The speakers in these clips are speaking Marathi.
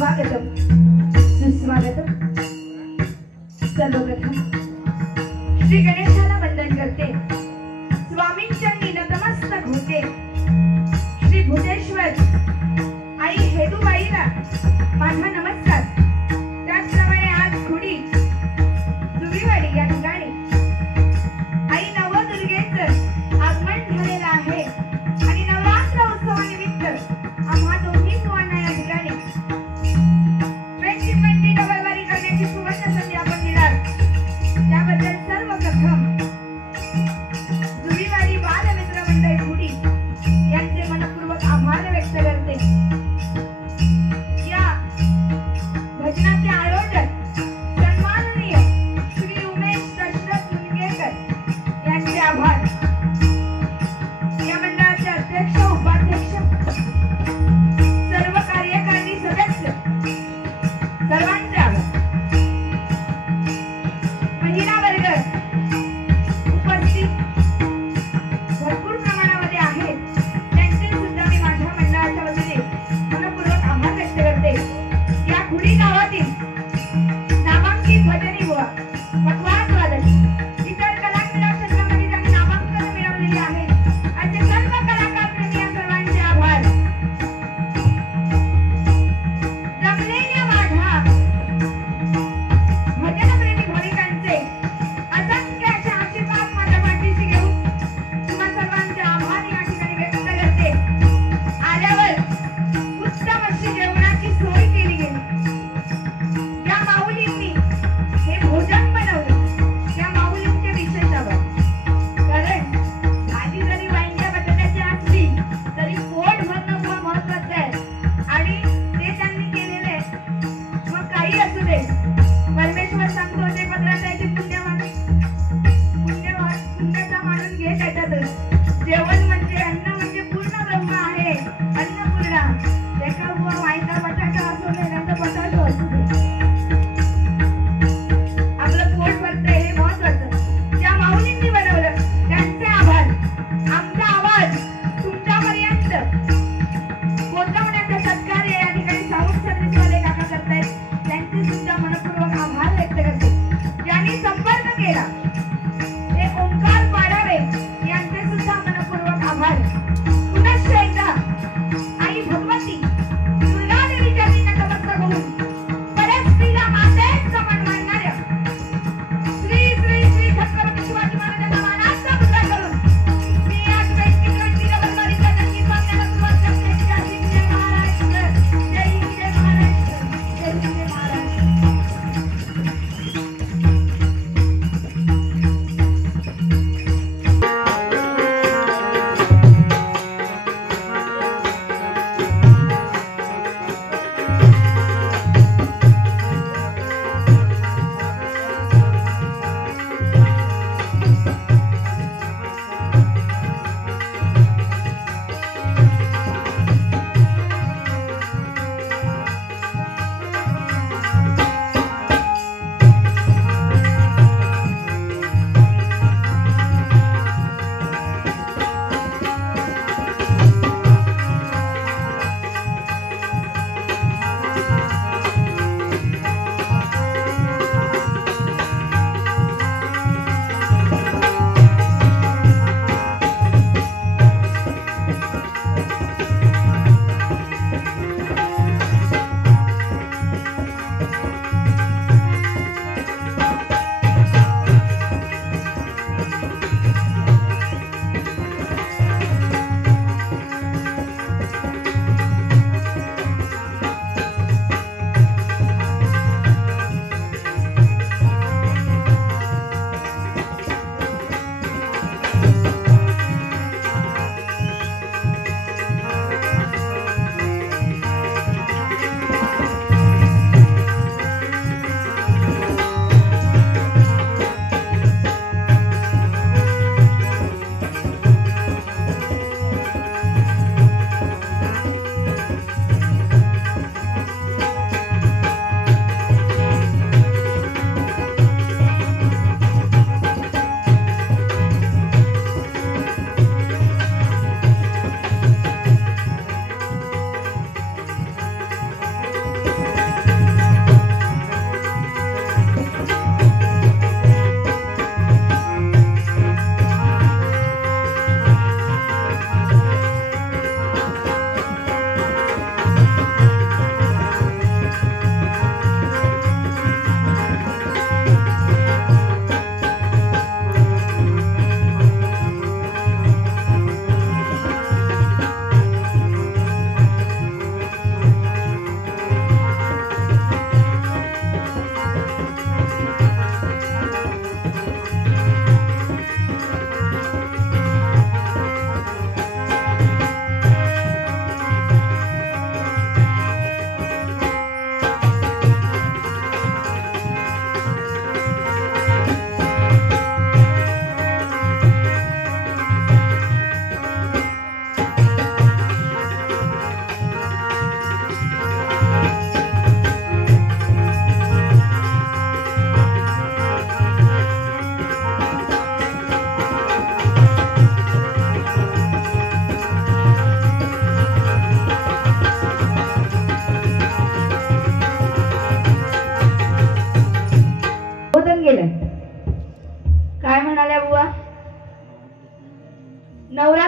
स्वागतम सुस्वागतम। सर्वप्रथम श्री गणेशाला वंदन करते, स्वामींच्या नतमस्तक होते। श्री भूतेश्वर आई हेदूबाईला माझा नमस्कार। त्याचप्रमाणे आज खुडी जुवीवाडी या ठिकाणी आई नवदुर्गेचं आगमन झालेलं आहे आणि नवरात्र उत्सवानिमित्त आम्हा दोन्ही सुवांना या ठिकाणी 2020 डबलवारी करण्याची सुवर्ण संधी आपण दिलात, त्याबद्दल सर्वप्रथम जुवीवाडी बालमित्र मंडळ खुडी यांचे मनपूर्वक आभार व्यक्त करते। या भजनाचे आयोजक सन्माननीय श्री उमेश दशरथ मुनगेकर यांचे आभार। या मंडळाचे अध्यक्ष उपाध्यक्ष सर्व कार्यकारिणी सदस्य सर्वांचे आभार। महिला वर्ग उपस्थित भरपूर प्रमाणामध्ये आहेत, त्यांचे सुद्धा मी माझ्या मंडळाच्या वतीने मनपूर्वक आभार व्यक्त करते। या खुडी गावातील नामांकित भजनी बुवा, पटवार वादक, इतर कला क्रीडा क्षेत्रामध्ये ज्यांनी नामांकन मिळवलेले आहे असे सर्व कलाकार प्रेमी या सर्वांचे आभार। जमलेल्या माझ्या भजनप्रेमी भाविकांचे असंख्य असे आशीर्वाद माझ्या पाठीशी घेऊन तुम्हा सर्वांचे आभार या ठिकाणी व्यक्त करते। आल्यावर उत्तम अशी जेवणाची सोय केली गेली। ज्या माऊलींनी हे भोजन बनवलं त्या माऊलींचे विशेष आभार, कारण भाजी जरी वांग्या बटाट्याची असली तरी पोट भरणं महत्वाचं आहे आणि ते त्यांनी केलेले मग काही असू दे। परमेश्वर सांगतो ते पत्राची पुण्यचा मानून घे त्याच्यातच। जेवण म्हणजे अन्न म्हणजे पूर्ण ब्रह्म आहे, अन्नपूर्णा। त्याचा वांगा बटाटा असू दे नाही तर बटाटो असू दे, आपलं पोट भरतंय हे महत्वाचं। ज्या माऊलींनी बनवलं त्यांचे आभार। आमचा आवाज तुमच्यापर्यंत पोहोचवण्याचा सत्कार्य या ठिकाणी साऊंड सर्व्हिसवाले काका करतायत, त्यांचे सुद्धा मनपूर्वक आभार व्यक्त करते। ज्यांनी संपर्क केला ते ओंकार पाडावे यांचे सुद्धा मनपूर्वक आभार। पुनश्च एकदा आई भगवती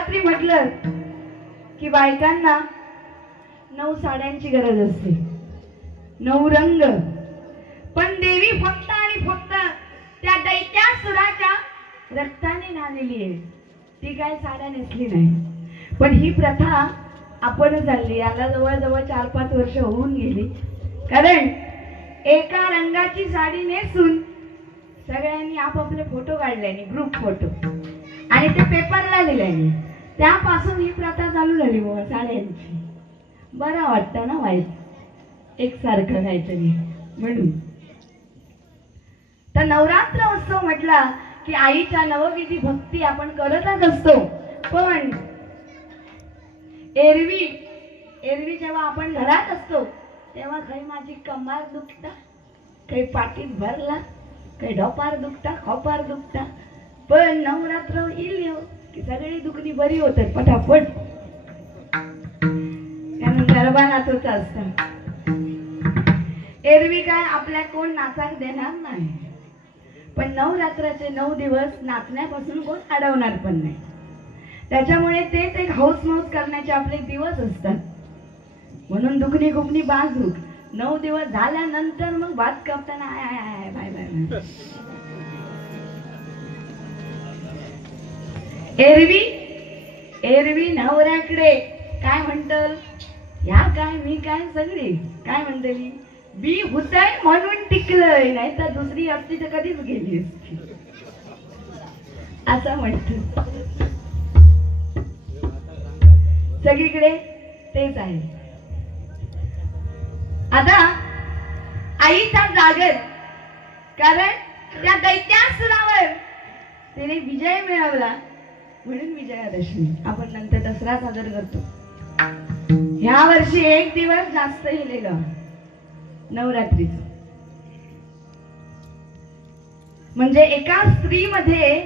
नवरात्री म्हटलं की बायकांना 9 साड्यांची गरज असते, 9 रंग. पण देवी फक्त आणि फक्त त्या दैत्यासुराच्या रक्ताने नांदलेली आहे. ती काय साड्या नेसली नाही. पण ही प्रथा आपणच आणली. याला जवळजवळ 4-5 वर्ष होऊन गेली. कारण एका रंगाची साडी नेसून सगळ्यांनी आपापले फोटो काढल्याने, ग्रुप फोटो, आणि ते पेपरला दिल्याने त्यापासून ही प्रथा चालू झाली बुवा साड्यांची. बरं वाटतं ना वाईट एकसारखं काहीतरी म्हणून. तर नवरात्र उत्सव म्हटला की आईच्या नवविधी भक्ती आपण करतच असतो. पण एरवी जेव्हा आपण घरात असतो तेव्हा काही माझी कमार दुखता, काही पाठीत भरला, काही डोपार दुखता, खोपार दुखता. पण नवरात्र येईल की सगळी दुखणी बरी होतात पटापट. कारण गरबा नाचवचा असता. एरवी काय आपल्या कोण नाचाक देणार नाही. पण नवरात्राचे 9 दिवस नाचण्यापासून कोण अडवणार पण नाही. त्याच्यामुळे तेच एक हौस मौज करण्याचे आपले दिवस असतात. म्हणून दुखणी खुपणी बाजूक 9 दिवस झाल्यानंतर मग भात कापताना आय बाय बाय. एरवी नवऱ्याकडे काय म्हणतं, ह्या काय मी काय सगळी काय म्हणतली, बी हुतय म्हणून टिकलंय, नाही तर दुसरी असती तर कधीच गेली असती, असं म्हणत. सगळीकडे तेच आहे. आता आईचा जागर, कारण त्या दैत्यासुरावर तिने विजय मिळवला म्हणून विजयादशमी. आपण नंतर दसरा साजरा करतो. ह्या वर्षी 1 दिवस जास्त गेलेलं नवरात्रीचं. म्हणजे एका स्त्रीमध्ये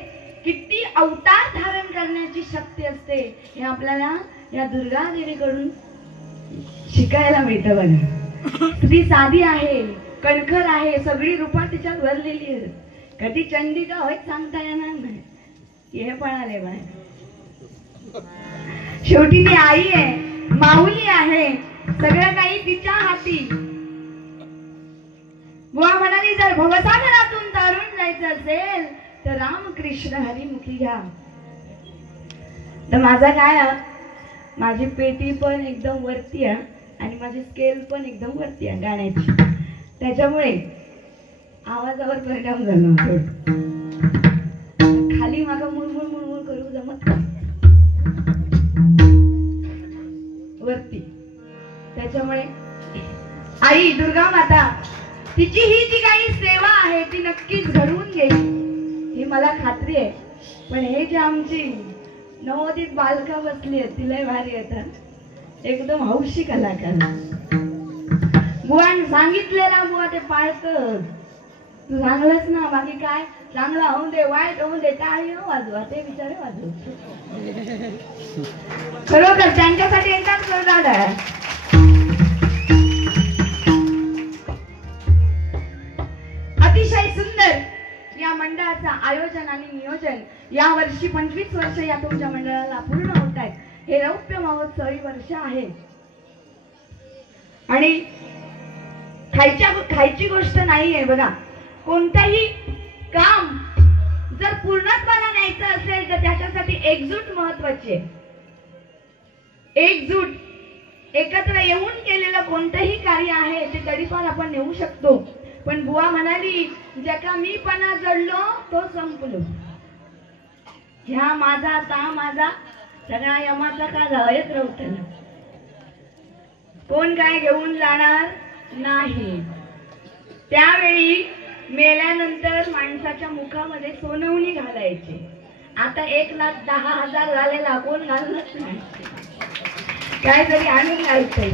किती अवतार धारण करण्याची शक्ती असते हे आपल्याला या दुर्गा देवीकडून शिकायला मिळतं बघा. स्त्री साधी आहे, कणखर आहे, सगळी रूपा तिच्यात भरलेली आहे. कधी चंडिका होय सांगता येणार नाही. हे पळाले बाय. शेवटी ती आई आहे, माऊली आहे, सगळं काही तिच्या हाती. बुवा म्हणाली जर भवसागरातून तारून जायचं असेल तर रामकृष्ण हरिमुखी घ्या. तर माझा काय, माझी पेटी पण एकदम वरती आहे आणि माझी स्केल पण एकदम वरती आहे गाण्याची. त्याच्यामुळे आवाजावर परिणाम झाला. खाली मागं मुळमुळ मुळमुळ करू जमत नाही वरती. त्याच्यामुळे आई दुर्गा माता तिची ही जी काही सेवा आहे ती नक्कीच घडवून घेईल ही मला खात्री आहे. पण हे जे आमची नवोदित बालका बसली आहे तिला भारी येतात, एकदम हौशी कलाकार. बुवान सांगितलेला बुवा ते पाळतं. तू सांगलंस ना, बाकी काय चांगला होऊन दे वाईट होऊन दे टाळी वाजवा, ते विचारे वाजव. खरोखर त्यांच्यासाठी एकदाच करणार आहे. अतिशय सुंदर या मंडळाचं आयोजन आणि नियोजन. या वर्षी 25 वर्ष या तुमच्या मंडळाला पूर्ण होत आहेत. हे रौप्य महोत्सवी वर्ष आहे. आणि खायची गोष्ट नाहीये बघा. कोणताही काम जर पूर्णत्वाला न्यायचं असेल तर त्याच्यासाठी एकजूट महत्वाची आहे. एकजूट एकत्र येऊन केलेलं कोणतंही कार्य आहे ते तडीपार आपण नेऊ शकतो. पण बुवा म्हणाली ज्याका मीपणा जडलो तो संपलो. ह्या माझा ता माझा सगळा यमाचा का जायच रवतला. कोण काय घेऊन जाणार नाही. त्यावेळी मेल्यानंतर माणसाच्या मुखामध्ये सोनवणी घालायची. आता 1,10,000 झालेला कोण घालत नाही. काहीतरी आणून घालतंय.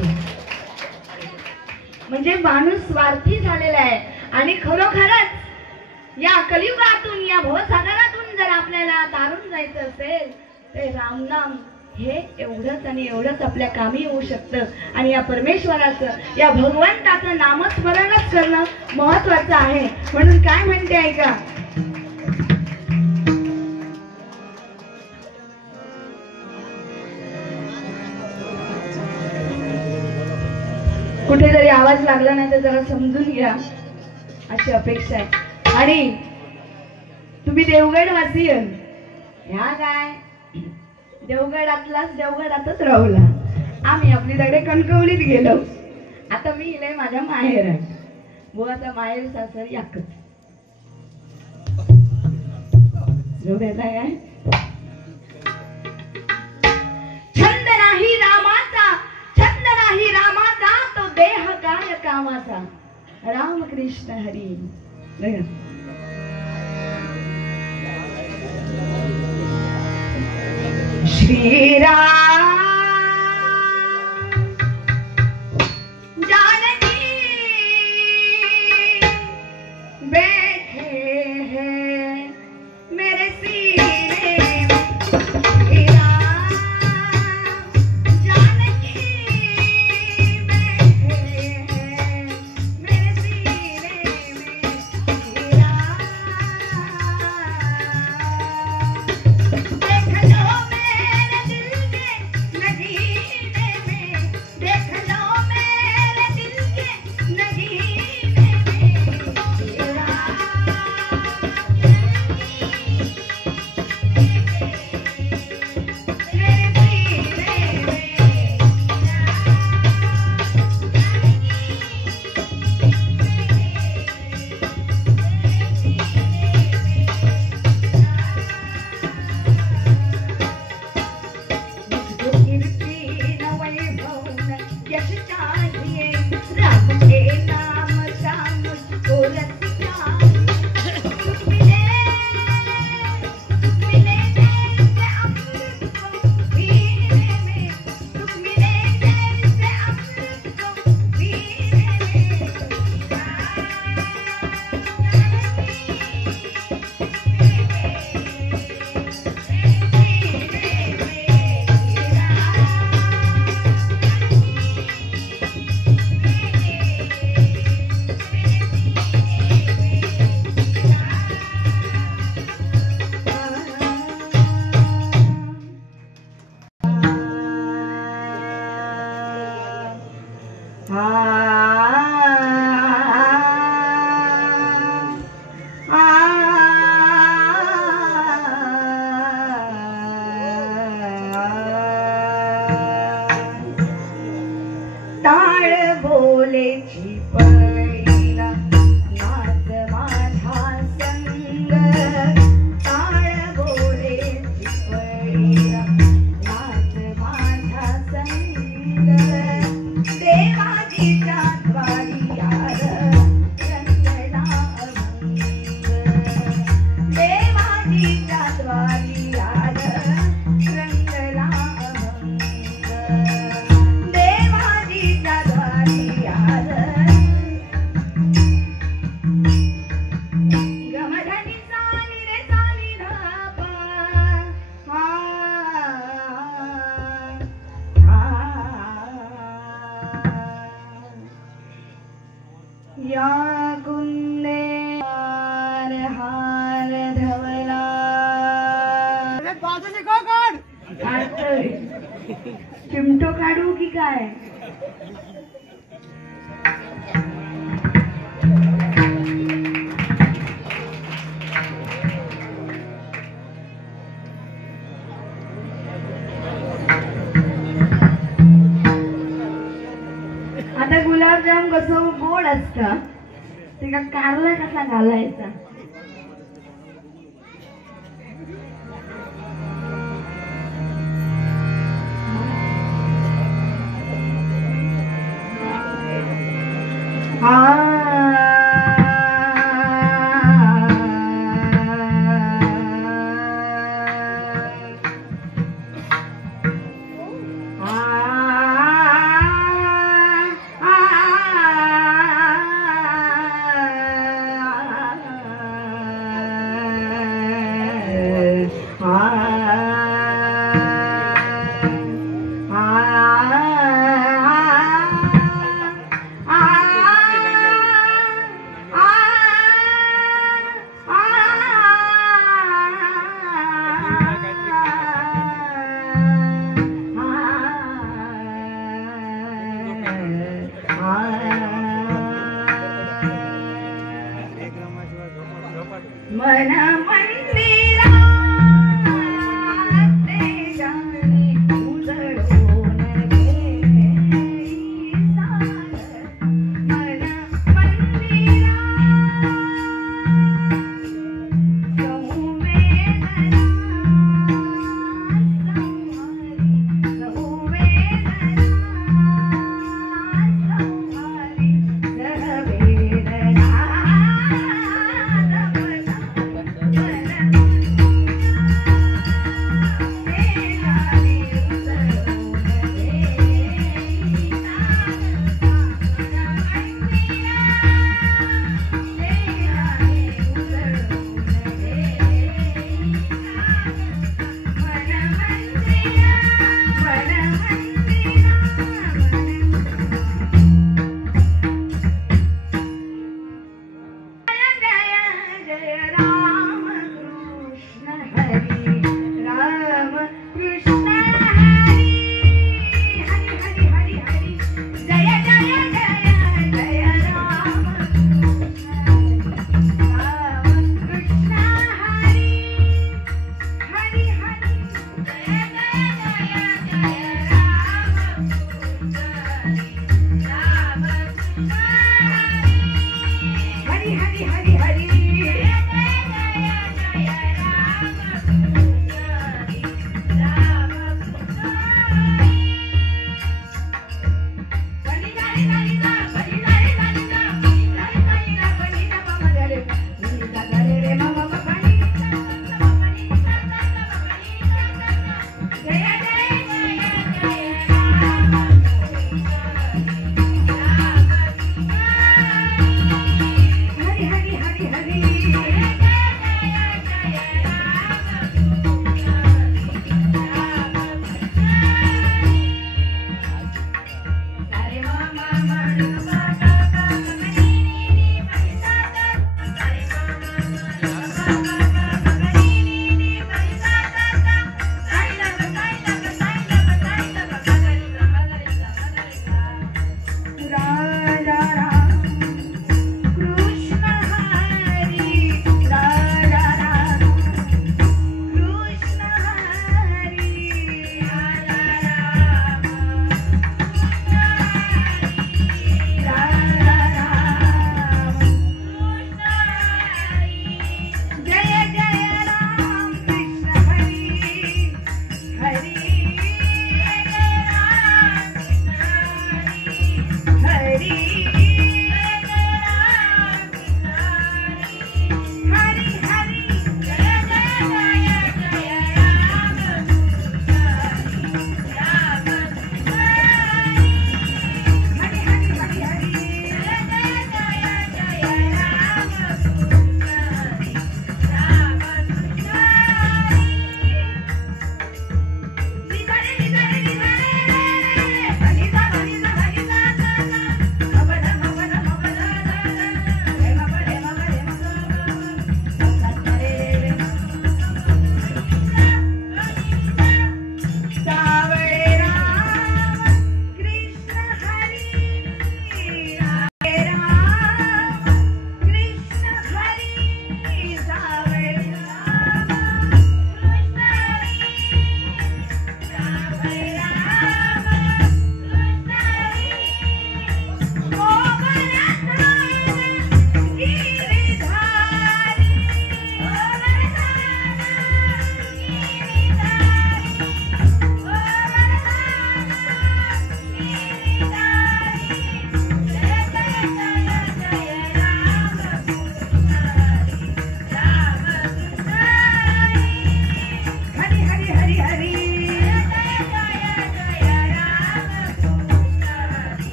म्हणजे माणूस स्वार्थी झालेला आहे. आणि खरोखरच या कलियुगातून या भवसागरातून जर आपल्याला तारून जायचं असेल तर रामनाम हे एवढंच आणि एवढंच आपल्या कामी येऊ शकतं. आणि या परमेश्वराचं या भगवंताचं नामस्मरणच करणं महत्वाचं आहे. म्हणून काय म्हणते ऐका. कुठेतरी आवाज लागला नाही तर जरा समजून घ्या अशी अपेक्षा आहे. आणि तुम्ही देवगडवासी ह्या काय देवगडातलाच देवगडातच राहुला. आम्ही आपली तिकडे कणकवलीत गेलो. आता मी इले माझ्या माहेर बुवाचा माहेर सासर याकच जोड्याचा काय छंद नाही रामाचा, छंद नाही रामाचा, तो देह काय कामाचा. राम कृष्ण हरी. श्रीराम जानकी बैठे हैं मेरे सीने में. श्रीराम जानकी बैठे हैं मेरे सीने में. श्रीराम देख लो मेरे दिल के नगीने में, देख लो मेरे दिल के नगीने में. ताळ बोलेची पहिला नाच माझा संग, ताळ बोलेची पहिला नाच माझा संग. देवाजीच्या द्वारी यार रंगला अभंग, देवाजीच्या द्वारी यार रंगला अभंग. गमधनी सानी रे सानी धापा. या कुंदे हार हार धवला. चिमटो काढू की काय. आता गुलाबजाम कसं गोड असतं ते का कारला कसा घालायचा. मन मंदिरा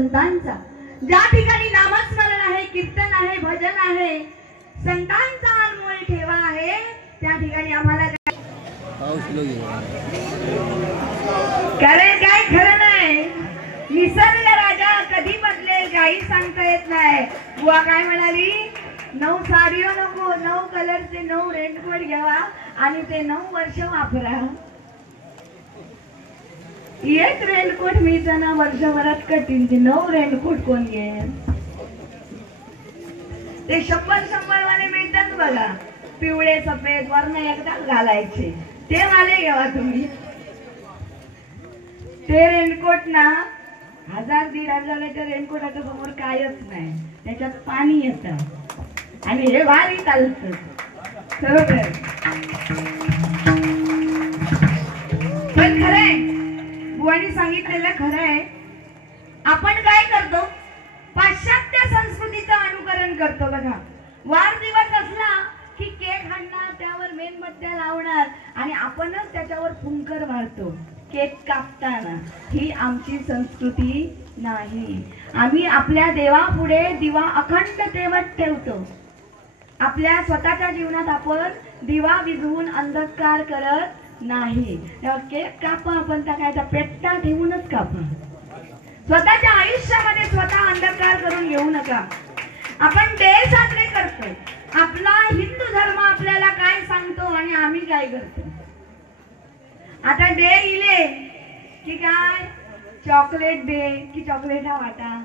संतांचा, ज्या ठिकाणी नामस्मरण आहे, कीर्तन आहे, भजन आहे, संतांचा अनमोल ठेवा आहे, त्या ठिकाणी आम्हाला कारण काय खरं नाही. निसर्ग राजा कधी बदलेल काही सांगता येत नाही. बुवा काय म्हणाली, 9 साडीओ नको, 9 कलरचे 9 रेनकोट घ्यावा आणि ते 9 वर्ष वापरा. एक रेनकोट मिळताना वर्षभरात कठीण, ते 9 रेनकोट कोण घेईल. ते 100 वाले मिळतात बघा, पिवळे सफेद वर्ण एकदाच घालायचे, ते वाले घ्यावा तुम्ही. ते रेनकोट ना 1000-1500च्या रेनकोटाच्या समोर कायच नाही, त्याच्यात पाणी येतं आणि हे भारी चालतं. बरोबर. पण खरंय, बुवानी सांगितलेलं खरंय. आपण काय करतो, पाश्चात्य संस्कृतीचं अनुकरण करतो बघा. वाढदिवस असला की केक आणणार, त्यावर मेणबत्त्या लावणार आणि आपणच त्याच्यावर फुंकर मारतो केक कापताना. ही आमची संस्कृती नाही. आम्ही आपल्या देवापुढे दिवा अखंड तेवत ठेवतो. आपल्या स्वतःच्या जीवनात आपण दिवा विझवून अंधकार करत नाही. केक कापा, आपण टाकायचा पेट्टा ठेवूनच कापा. स्वतःच्या आयुष्यामध्ये स्वतः अंधकार करून घेऊ नका. आपण डे साजरे करतो, आपला हिंदू धर्म आपल्याला काय सांगतो आणि आम्ही काय करतो. आता डे इले की काय, चॉकलेट डे की चॉकलेटा वाटा,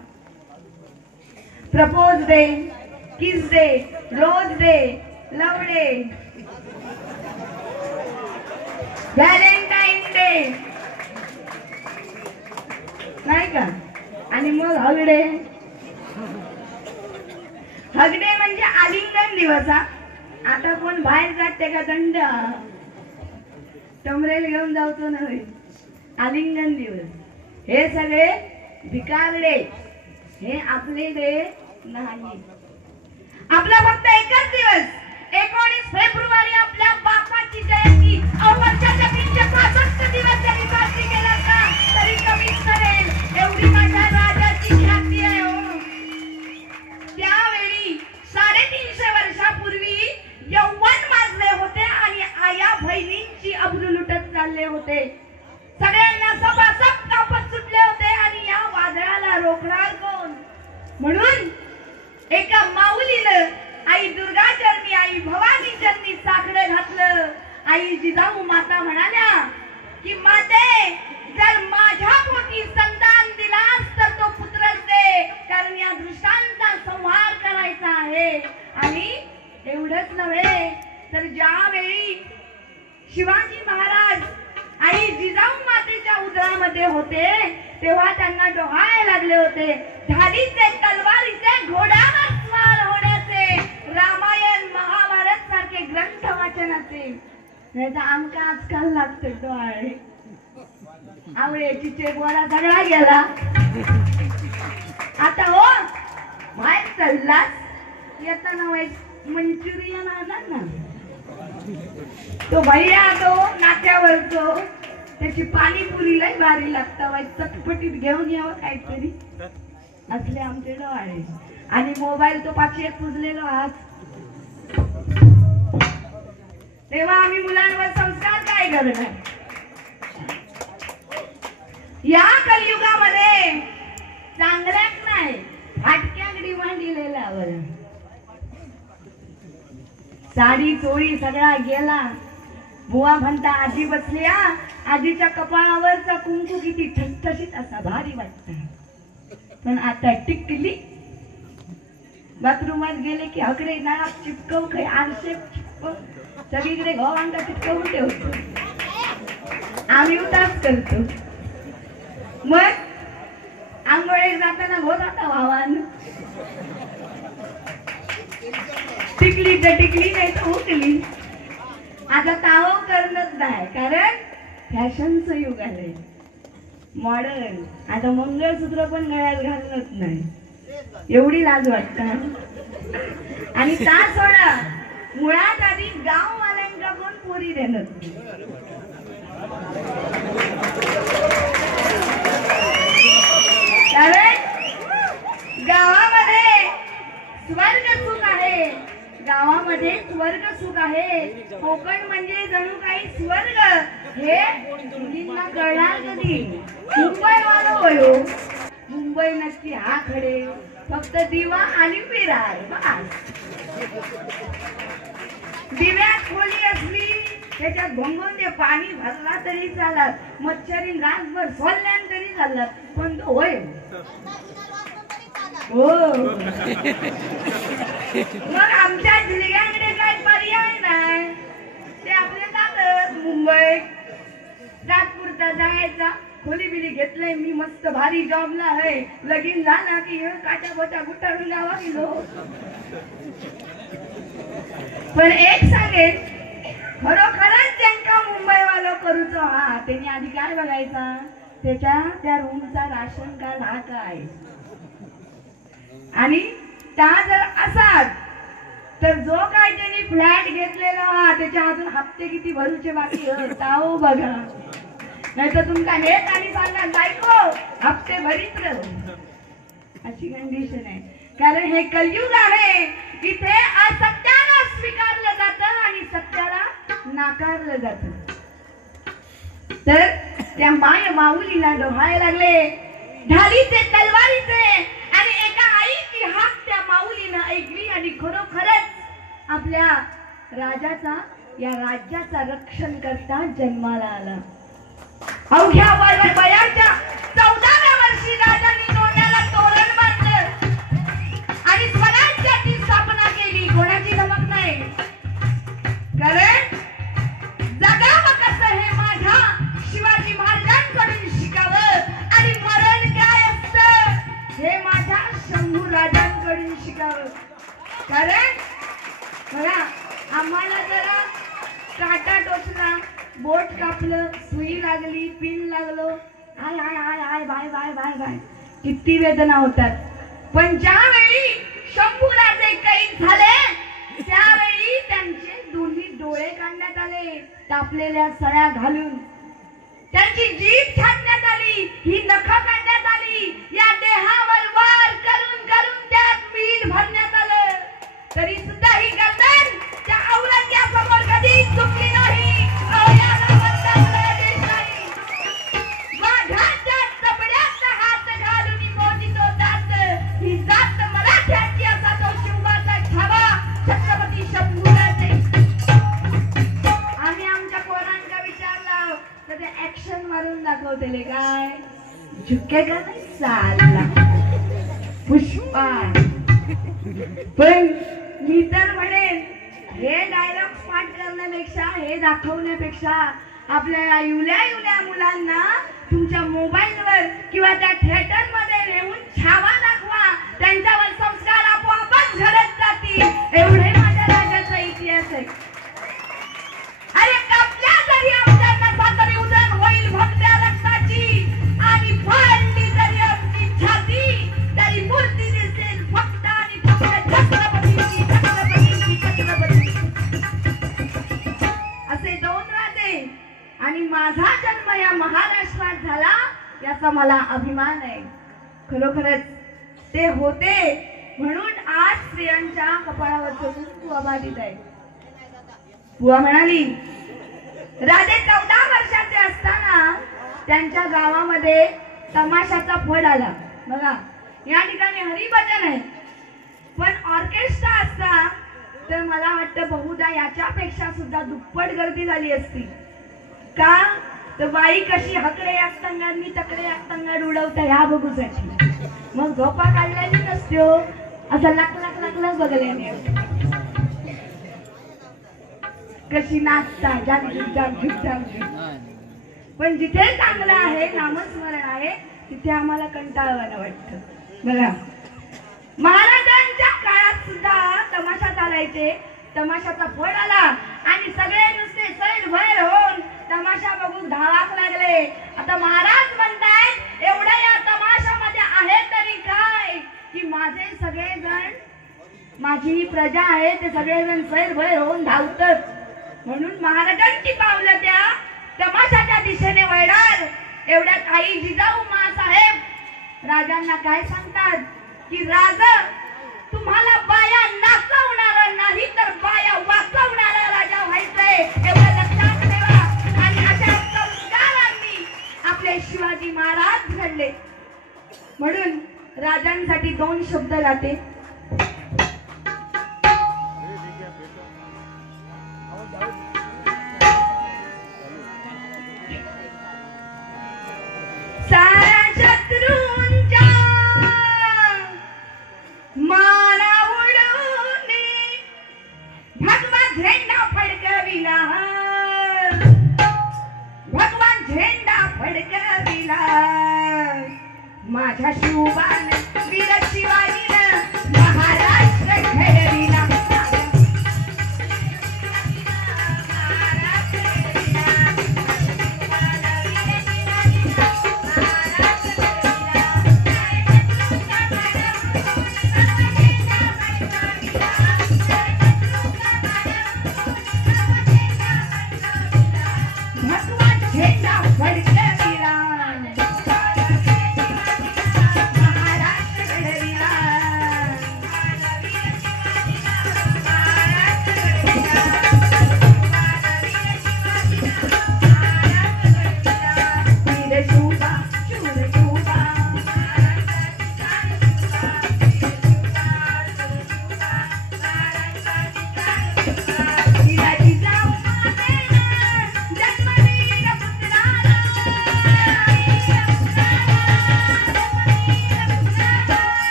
प्रपोज डे, किस डे, रोज डे, लव डे, व्हॅलेंटाईन डे, नाही का. आणि मग हगडे. हगडे म्हणजे आलिंगन दिवस. आता कोण बाहेर जाते का दंड टमरेल घेऊन जावतो नव्हे, आलिंगन दिवस. हे सगळे भिकारडे, हे आपले डे नाही. आपला फक्त एकच दिवस 19 फेब्रुवारी आपल्या बापाची जयंती. वर्षाच्या 365 दिवस जरी साजरी केला का तरी कमीच करेल, एवढी माझ्या राजाची ख्याती आहे. त्यावेळी 350 वर्षापूर्वी यौवन माजले होते आणि आया बहिणींची अब्रू लुटत चालले होते. सगळ्यांना सपासप कापत सुटले होते आणि या वादळाला रोखणार कोण. म्हणून एका माऊलीनं आई दुर्गा चरणी, आई भवानी चरणी साकडं घातलं. आई जिजाऊ माता म्हणाल्या की माते, जर माझ्या पोटी संतान दिलास तर तो पुत्रच दे, कारण या दृष्टांचा संहार करायचा आहे. आणि एवढंच नव्हे तर ज्यावेळी शिवाजी महाराज आई जिजाऊ मातेच्या उदरामध्ये होते तेव्हा त्यांना डोहाळे लागले होते. धाडीचे, तलवारीचे, घोड्यावर स्वार होण्याचे, रामायण महाभारत सारखे ग्रंथ वाचनाचे. नाही तर आमका आजकाल लागते डोहाळे. आवळ्याची चेकवाला सगळा गेला. आता हो बाहेर चाललास, येताना मंचुरियन आणा ना. तो भैया तो नात्यावरचो, त्याची पाणीपुरी लय भारी लागता. वाईट चटपटीत घेऊन यावं काहीतरी. असले आमचे डोहाळे. आणि मोबाईल तो पाचशे पुजलेलो आज. तेव्हा आम्ही मुलांवर संस्कार काय करणार. या कलियुगामध्ये चांगल्याच नाही, फाटक्याक डिमांड दिलेल्यावर. साडी चोळी सगळा गेला. बुवा म्हणता आजी बसल्या, आजीच्या कपाळावरचा कुंकू किती ठसठशीत असा भारी वाटत. पण आता टिकली. बाथरूमात गेले की हकडे नळात चिपकव, काही आरशेप चिपकव, सगळीकडे गव्हांगा चिपकवून ठेवतो. आम्ही उतास करतो. मग आंघोळीत जाताना होत आता भावान टिकली तर टिकली, नाही तर उठली. आता ताव करणच नाही, कारण फॅशनचं युग आलंय, मॉडर्न. आता मंगळसूत्र पण गळ्यात घालत नाही, एवढी लाज वाटत. आणि ता सोडा, मुळात आधी गाववाल्यांका कोण पोरी देणत. कारण स्वर्ग सुख आहे, गावामध्ये स्वर्ग सुख आहे. कोकण म्हणजे जणू काही स्वर्ग. हे मुलींना कळणार कधी? मुंबई वालो होयो, मुंबई नक्की हा खडे, फक्त दिवा आणि विरार बस. दिव्यात खोली असली त्याच्यात भंगून ते पाणी भरला तरी चालत, मच्छरी रातभर सोडल्यान तरी चालत, पण तो होय हो. मग आमच्या जिल्ह्याकडे काय पर्याय नाही, ते आपले जातात मुंबई नागपूरचा जायचा. खोली बिली घेतलंय मी, मस्त भारी जॉबला आहे. लगीन झाला की काटा बोटा गुटाळून गावा गेलो. पण एक सांगेन, खरोखरच ज्यांका मुंबई वालो करूचो हा, त्यांनी आधी काय बघायचा, त्याच्या त्या रूमचा राशन कार्ड हा काय. आणि त्या जर असाच तर जो काय त्यांनी फ्लॅट घेतलेला हा, त्याच्या अजून हप्ते किती भरूचे बाकी हो बघा. नाही तर तुमचा नेट आणि सांगा बायको हप्ते भरीत राहू, अशी कंडिशन आहे. कारण हे कलयुग आहे, इथे असत्याला स्वीकारलं जातं आणि सत्याला नाकारलं जातं. तर त्या माय माऊलीला डोहायला लागले ढालीचे तलवारीचे, आणि एका आईची हाक त्या माऊलीनं ऐकली आणि खरोखरच आपल्या राजाचा, या राज्याचा रक्षण करता जन्माला आला. अवघ्या वयाच्या 14व्या वर्षी राजांनी डोळ्याला तोरण बांधलं आणि स्वराज्याची स्थापना केली. कोणाची धमक नाही, कारण जगावं कसं हे माझ्या शिवाजी महाराजांकडून शिकावं, आणि मरण काय असतं हे माझ्या शंभू राजांकडून शिकावं. कारण बघा, आम्हाला जरा काटा टोचला, बोट कापलं, सुई लागली, पिन लागलो, हाय हाय हाय हाय बाय बाय बाय बाय, किती वेदना होतात. पण ज्यावेळी शंभूराजे कैद झाले त्यावेळी त्यांचे दोन्ही डोळे काढण्यात आले, तापलेल्या सळ्या घालून त्यांची जीभ छाटण्यात आली, ही नख काढण्यात आली, या देहावर वार करून करून त्यात मीठ भरण्यात आलं. तरी सुद्धा ही गर्दन त्या औरंग्यासमोर कधीच झुकली नाही. दाखवतेले काय झुके का साला पुष्पा. पण मी तर म्हणेन, हे डायलॉग पाठ करण्यापेक्षा, हे दाखवण्यापेक्षा आपल्या युल्या मुलांना तुमच्या मोबाईलवर किंवा त्या थिएटर मध्ये नेऊन छावा दाखवा, त्यांच्यावर संस्कार आपोआपच घडत जातील. एवढे माझ्या राजाचा इतिहास आहे. अरे कापल्या जरी आमच्या नसा तरी उदर होईल भक्त्या रक्ताची, आणि फाडली जरी आमची छाती तरी मूर्ती दिसेल फक्त आणि फक्त छत्रपतीची छत्रपतीची छत्रपती. असे दोन राजे, आणि माझा जन्म या महाराष्ट्रात झाला याचा मला अभिमान आहे. खरोखरच ते होते म्हणून आज स्त्रियांच्या कपाळावरचं कुंकू अबाधित आहे. बुवा म्हणाली, राजे 14 वर्षाचे असताना त्यांच्या गावामध्ये तमाशाचा फड आला. बघा, या ठिकाणी हरिभजन आहे, पण ऑर्केस्ट्रा असता तर मला वाटतं बहुधा याच्यापेक्षा सुद्धा दुप्पट गर्दी झाली असती. का तर बाई कशी हकडे एकतंगांनी तकडे एकतंगाड उडवता ह्या बघूसाठी. मग झोपा काढलेली नसतो, असं लाख लाख लाख लाख बघल्याने कशी नाचता जाग जाग जाग. पण जिथे चांगलं आहे, नामस्मरण आहे, तिथे आम्हाला कंटाळवाणं वाटतं. बघा, महाराजांच्या काळात सुद्धा तमाशा चालायचे, तमाशाचा फड आला आणि सगळे नुसते सैरभैर होऊन तमाशा बघून धावाक लागले. आता महाराज म्हणतायत, एवढं या तमाशामध्ये आहे तरी काय की माझे सगळेजण, माझी प्रजा आहे, ते सगळेजण सैरभैर होऊन धावतात. म्हणून महाराजांची पावलं त्या तमाशाच्या दिशेने वळणार. एवढ्यात आई जिजाऊ मासाहेब राजांना काय सांगतात की राजा, तुम्हाला म्हणून राजांसाठी 2 शब्द गाते. सारा शत्रूंच्या माला उडवून भगवान झेंडा फडकविला, भगवान झेंडा फडकविला. माझ्या शिवबान वीर शिवाजीनं महाराष्ट्र घडविला.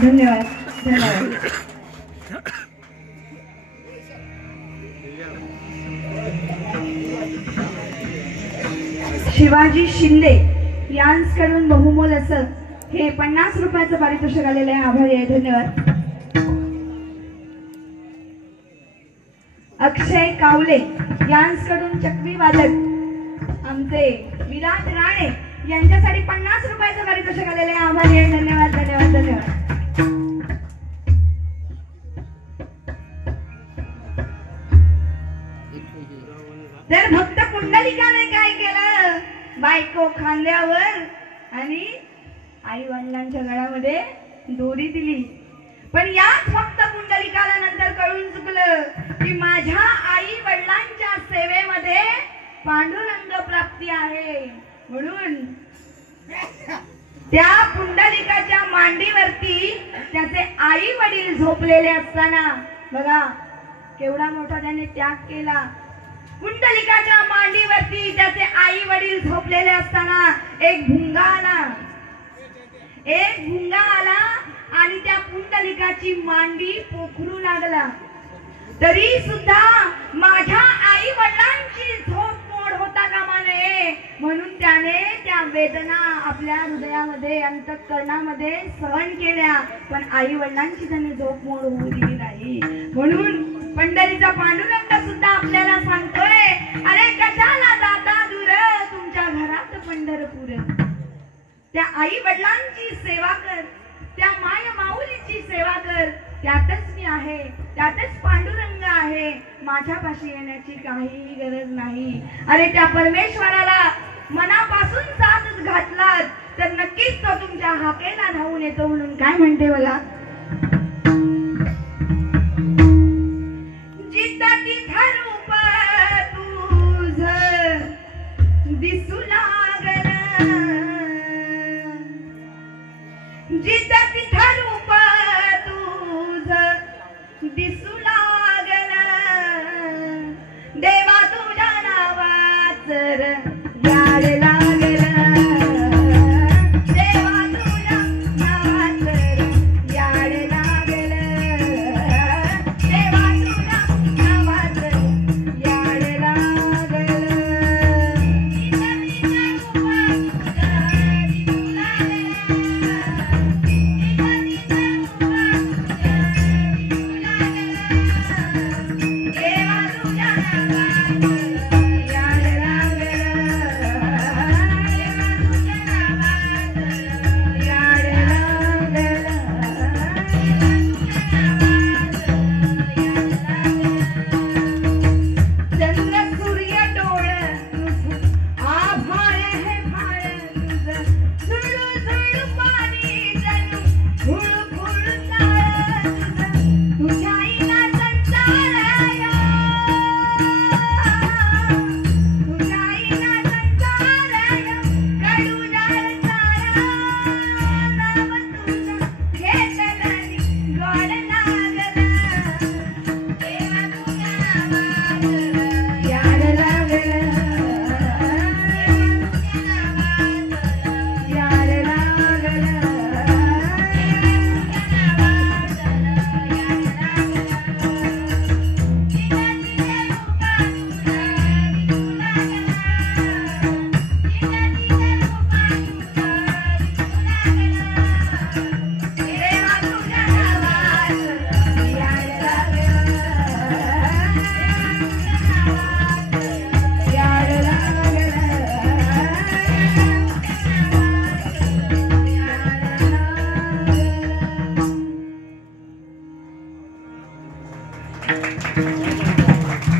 धन्यवाद. धन्यवाद. शिवाजी शिंदे यांकडून बहुमोल असं हे 50 रुपयाचं पारितोषिक आलेलं आहे. आभारी आहे. धन्यवाद. अक्षय कावले यांकडून चक्री वादक आमचे विराट राणे यांच्यासाठी 50 रुपयाचं पारितोषिक आलेलं आहे. आभारी आहे. धन्यवाद. धन्यवाद. धन्यवाद. तर भक्त कुंडलिकाने काय केलं, बायको खांद्यावर आणि आई वडिलांच्या गळ्यामध्ये दोरी दिली. पण याच भक्त कुंडलिकाला नंतर कळून चुकलं की माझ्या आई वडिलांच्या सेवेमध्ये पांडुरंग प्राप्ती आहे. म्हणून त्या पुंडलिकाच्या मांडीवरती त्याचे आई वडील झोपलेले असताना बघा केवढा मोठा त्याने त्याग केला. पुंडलिकाच्या मांडीवरती त्याचे आई वडील झोपलेले असताना एक भुंगा आला आणि त्या पुंडलिकाची मांडी पोखरू लागला. तरी सुद्धा माझ्या आई वडिलांची झोप मोड होता कामा नये म्हणून त्याने त्या वेदना आपल्या हृदयामध्ये अंतःकरणामध्ये सहन केल्या. पण आई वडिलांची त्याने झोप मोड होऊ दिली नाही. म्हणून पंढरीचा पांडुरंग सुद्धा आपल्याला सांगतोय, अरे कशाला जाता दूर, तुमच्या घरात पंढरपूर. त्या आई वडिलांची सेवा कर, त्या माय माऊलीची सेवा कर. त्यातच मी आहे, त्यातच पांडुरंग आहे. माझ्यापाशी येण्याची काहीही गरज नाही. अरे त्या परमेश्वराला मनापासून साथ घातलात तर नक्कीच तो तुमच्या हाकेला धावून येतो. म्हणून काय म्हणते मला, रूप तुझ दिसू लागल, जिथं तिथं रूप तुझ दिसू लागल.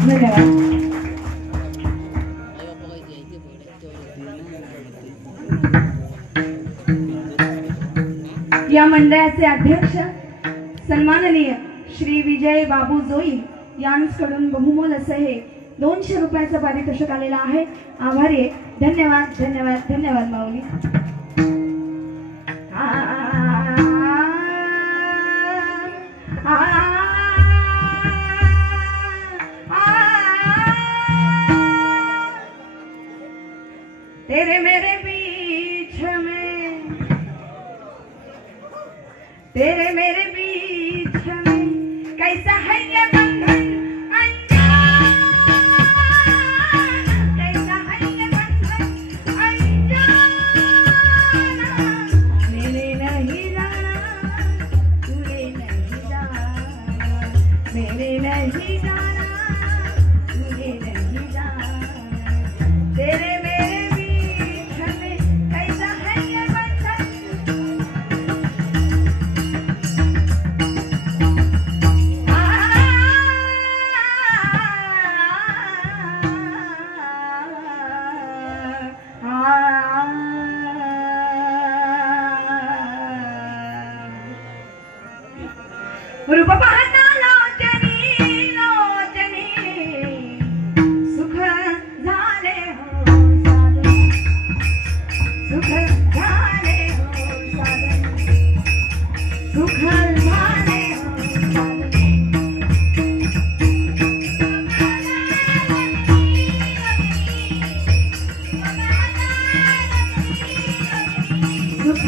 धन्यवाद. या मंडळाचे अध्यक्ष सन्माननीय श्री विजय बाबू जोई यांकडून बहुमोल असे हे 200 रुपयाचं पारितोषिक आलेलं आहे. आभारी आहे. धन्यवाद धन्यवाद धन्यवाद माऊली. तेरे मेरे बीच में, तेरे मेरे बीच में कैसा है ये बंधन अनजान, कैसा है ये बंधन अनजान. मैंने नहीं जाना, तूने नहीं जाना, मैंने नहीं जाना, तूने नहीं जाना. तेरे मेरे बीच में कैसा है ये बंधन. रूप पाहता लोचनी लोचनी सुख झाले हो साधन, सुख झाले हो साधन, सुख झाले हो साधन. सुख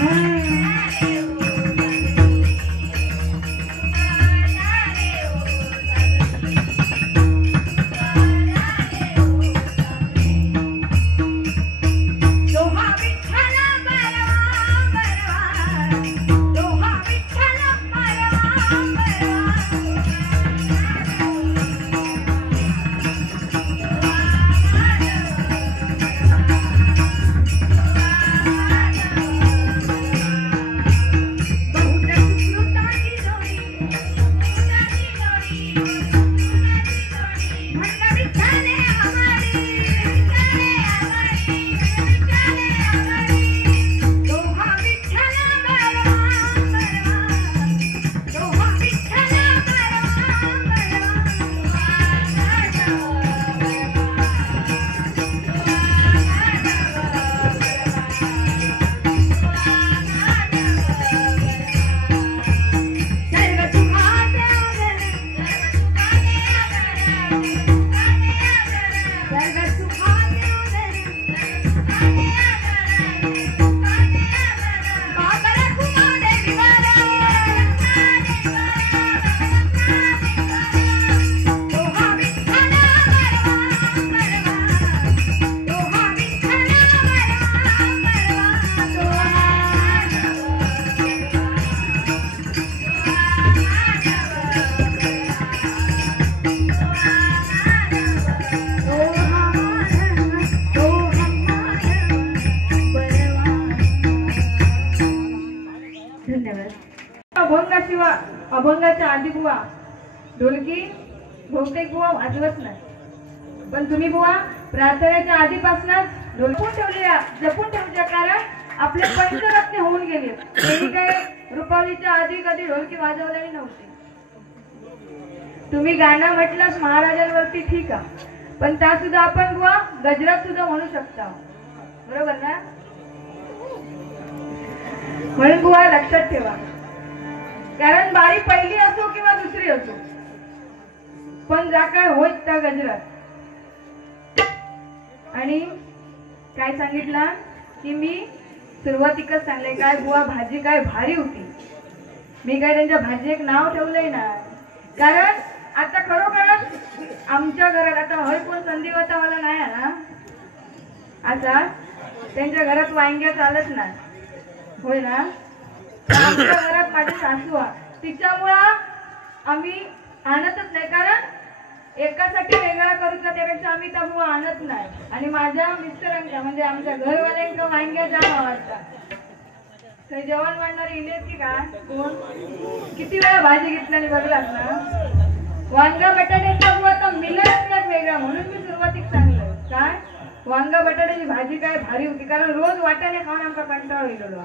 अभंगाशिवाय अभंगाच्या आधी बुवा ढोलकी बहुतेक बुवा वाजवत नाही, पण तुम्ही बुवा प्रार्थनेच्या आधीपासूनच ढोलकून ठेवले, जपून ठेवले. कारण आपले पंचरत्ने होऊन गेले. त्यांनी काय रुपालीच्या आधी कधी ढोलकी वाजवलेली नव्हती. तुम्ही गाणं म्हटलं महाराजांवरती ठीक आहे, पण त्या सुद्धा आपण बुवा गजरात सुद्धा म्हणू शकता. बरोबर ना? म्हणून बुवा लक्षात ठेवा. कारण बारी पहिली असो किंवा दुसरी असो, पण जा काय होत त्या गजरात. आणि काय सांगितलं की मी सुरुवातीकच सांगले काय बुवा भाजी काय भारी होती. मी काय त्यांच्या भाजीक नाव ठेवलंय ना, कारण आता खरोखरच आमच्या घरात आता होय कोण संधिवता मला नाही ना, आता त्यांच्या घरात वांग्या चालत नाही. होय ना? आमच्या घरात माझी सासू आहे, तिच्यामुळं आम्ही आणतच नाही. कारण एकासाठी वेगळा करूचा त्यापेक्षा आम्ही तबू आणत नाही. आणि माझ्या मिस्टरांच्या म्हणजे आमच्या घरवाल्यांका वांग्या जाम आवडतात. तर जेवण वाढणारे इलेत की काय कोण किती वेळा भाजी घेतल्याने बघलात ना. वांगा बटाट्याचा बुवा तर मिलत वांगा बटाट्याची भाजी काय भारी होती, कारण रोज वाटाणे खाऊन आमका कंटाळा येलो.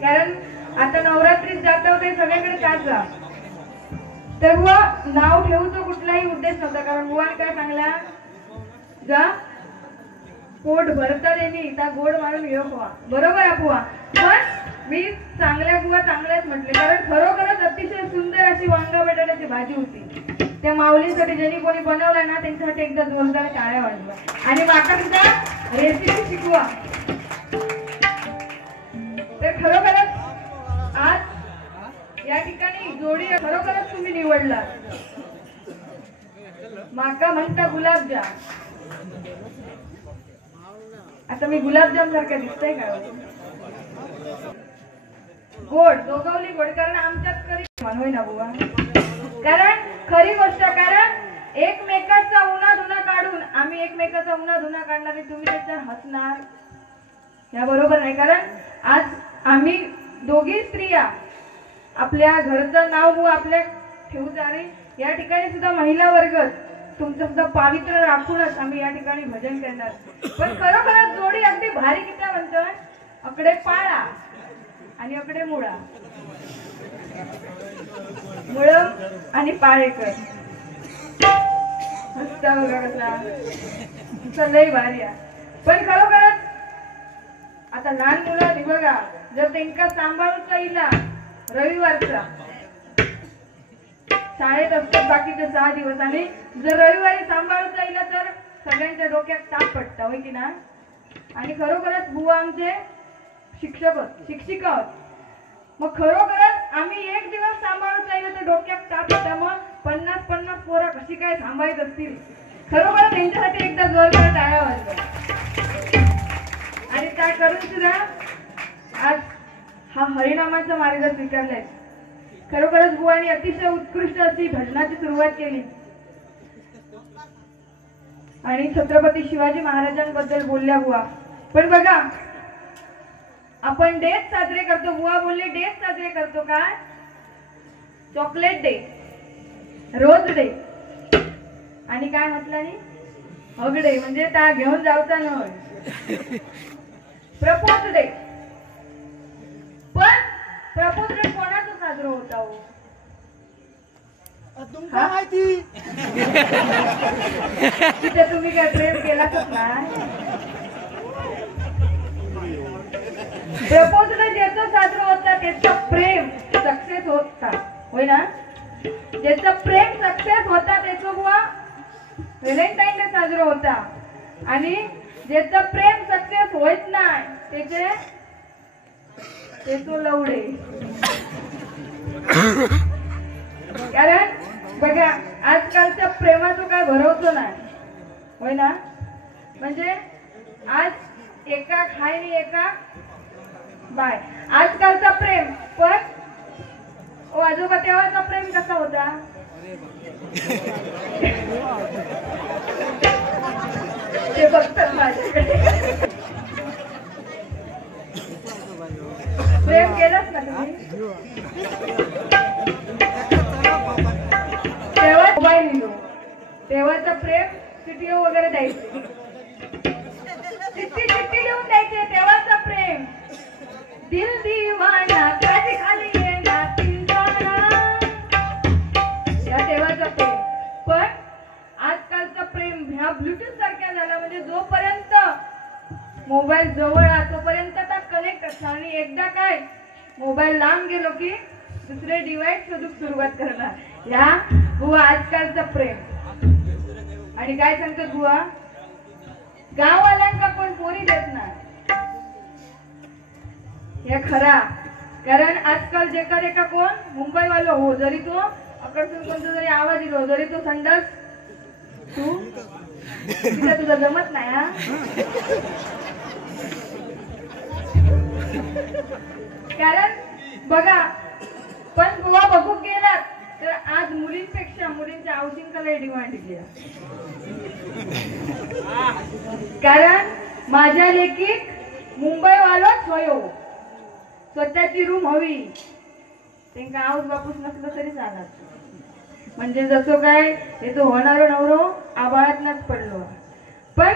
कारण आता नवरात्रीत जात होते सगळ्याकडे ताजा. तर बुवा नाव ठेवूचं कुठलाही उद्देश नव्हता, कारण बुवा काय सांगला जा पोट भरता देणी त्या गोड मारून घेऊ बुवा. बरोबर आहे बुवा. पण मी चांगल्या बुवा चांगल्याच म्हटले, कारण खरोखरच अतिशय सुंदर अशी वांगा बटाट्याची भाजी होती. त्या माऊलींसाठी ज्यांनी कोणी बनवला ना त्यांच्यासाठी एकदा जोरदार टाळ्या वाजवा आणि माका सुद्धा रेसिपी शिकवा. तर खरोखरच आज या ठिकाणी जोडी खरोखरच तुम्ही निवडला. माका म्हणता गुलाबजाम. आता मी गुलाबजाम सारखा दिसतंय का? गोड दोघवली गोड, कारण आमच्यात करी होय ना बुवा. कारण खरी गोष्ट, कारण एकमेकाचा उन्हा धुना काढून आम्ही एकमेकाचा उन्हा धुना काढणार आणि तुम्ही त्याच्यावर हसणार, या बरोबर नाही. कारण आज आम्ही दोघी स्त्रिया आपल्या घरचं नाव आपल्या ठेवू आणि या ठिकाणी सुद्धा महिला वर्ग तुमचं सुद्धा पावित्र्य राखूनच आम्ही या ठिकाणी भजन करणार. पण खरोखरच जोडी अगदी भारी किती म्हणतोय, अकडे पाळा आणि अकडे मुळा. मुळम आणि पाळेकर हसता बघा कसा लय भारी आहे. पण खरोखरच आता लहान मुलं बघा, जर त्यांना सांभाळूचा येईला रविवारचा शाळेत असतात बाकीचे 6 दिवस आणि जर रविवारी सांभाळूचा येईला तर सगळ्यांच्या डोक्यात ताप पडता होय की ना. आणि खरोखरच बुवा आमचे शिक्षक होत शिक्षिका होत. मग खरोखरच आम्ही एक दिवस सांभाळूचा येईल तर डोक्यात ताप होता. मग 50-50 पोरं कशी काय सांभाळत असतील. खरोखर त्यांच्यासाठी एकदा जोरदार टाळ्या वाजवा. आणि काय करून सुद्धा आज हा हरिनामाचा मार्ग स्वीकारलाय. खरोखरच बुवानी अतिशय उत्कृष्ट अशी भजनाची सुरुवात केली आणि छत्रपती शिवाजी महाराजांबद्दल बोलल्या बुवा. पण बघा आपण डेज साजरे करतो, बुवा बोलले डेज साजरे करतो काय, चॉकलेट डे, रोज डे आणि काय म्हटलं नाही हग डे, म्हणजे त्या घेऊन जाऊचा नव्हे. Propose day. पण प्रपोज डे कोणाचा साजरा होता हो तुमका माहिती? तिथे तुम्ही काय प्रेम केलाच नाही. प्रपोज डे ज्याचं साजरा होता त्याचं प्रेम सक्सेस होता होय ना. ज्याचं प्रेम सक्सेस होता त्याचं बुवा व्हॅलेंटाईन डे साजरा होता आणि ज्याचं प्रेम सक्सेस होत नाही त्याचं लवडे. कारण बघा आजकालच्या प्रेमाचं काय भरोसा नाही होय ना. म्हणजे आज एका खाय आणि एका बाय आजकालचा प्रेम. पण ओ आजोबा तेव्हाचा प्रेम कसा होता. ते बघतात माझ्याकडे. प्रेम केलंच ना तुम्ही. तेव्हा मोबाईल लिहिलो, तेव्हाचं प्रेम चिठ्ठी वगैरे द्यायचे, चिठ्ठी लिहून द्यायचे. तेव्हाचं प्रेम दिल दीवाना काजी खाली येणार तिलवाना, या तेव्हाचं प्रेम. पण आजकालचं प्रेम ह्या ब्लूटूथ सारख्या झाला, म्हणजे जोपर्यंत मोबाईल जवळ आहे तोपर्यंत आता कनेक्ट असणार आणि एकदा काय मोबाईल लांब गेलो की दुसरे डिव्हाइस शोधून सुरुवात करणार. या बुवा आजकालचं प्रेम. आणि काय सांगतो बुवा, गाववाल्यांका कोण पोरी देत नाही हे खरा. कारण आजकाल जेका रेका कोण मुंबईवालो हो, जरी तो अकडसून कोणता जरी आवाज येतो, जरी तो संडास तू तुझा जमत नाही हा. कारण बघा पण बुवा बघू गेलात तर आज मुलींपेक्षा मुलींच्या आउटिंगला डिमांड दिली. कारण माझ्या लेकीत मुंबईवालोच होयो, स्वतःची रूम हवी, त्यांना आऊस बापूस नसलं तरी चालत. म्हणजे जसं काय हे तो होणारो नवरो आबाळातनच पडलो. पण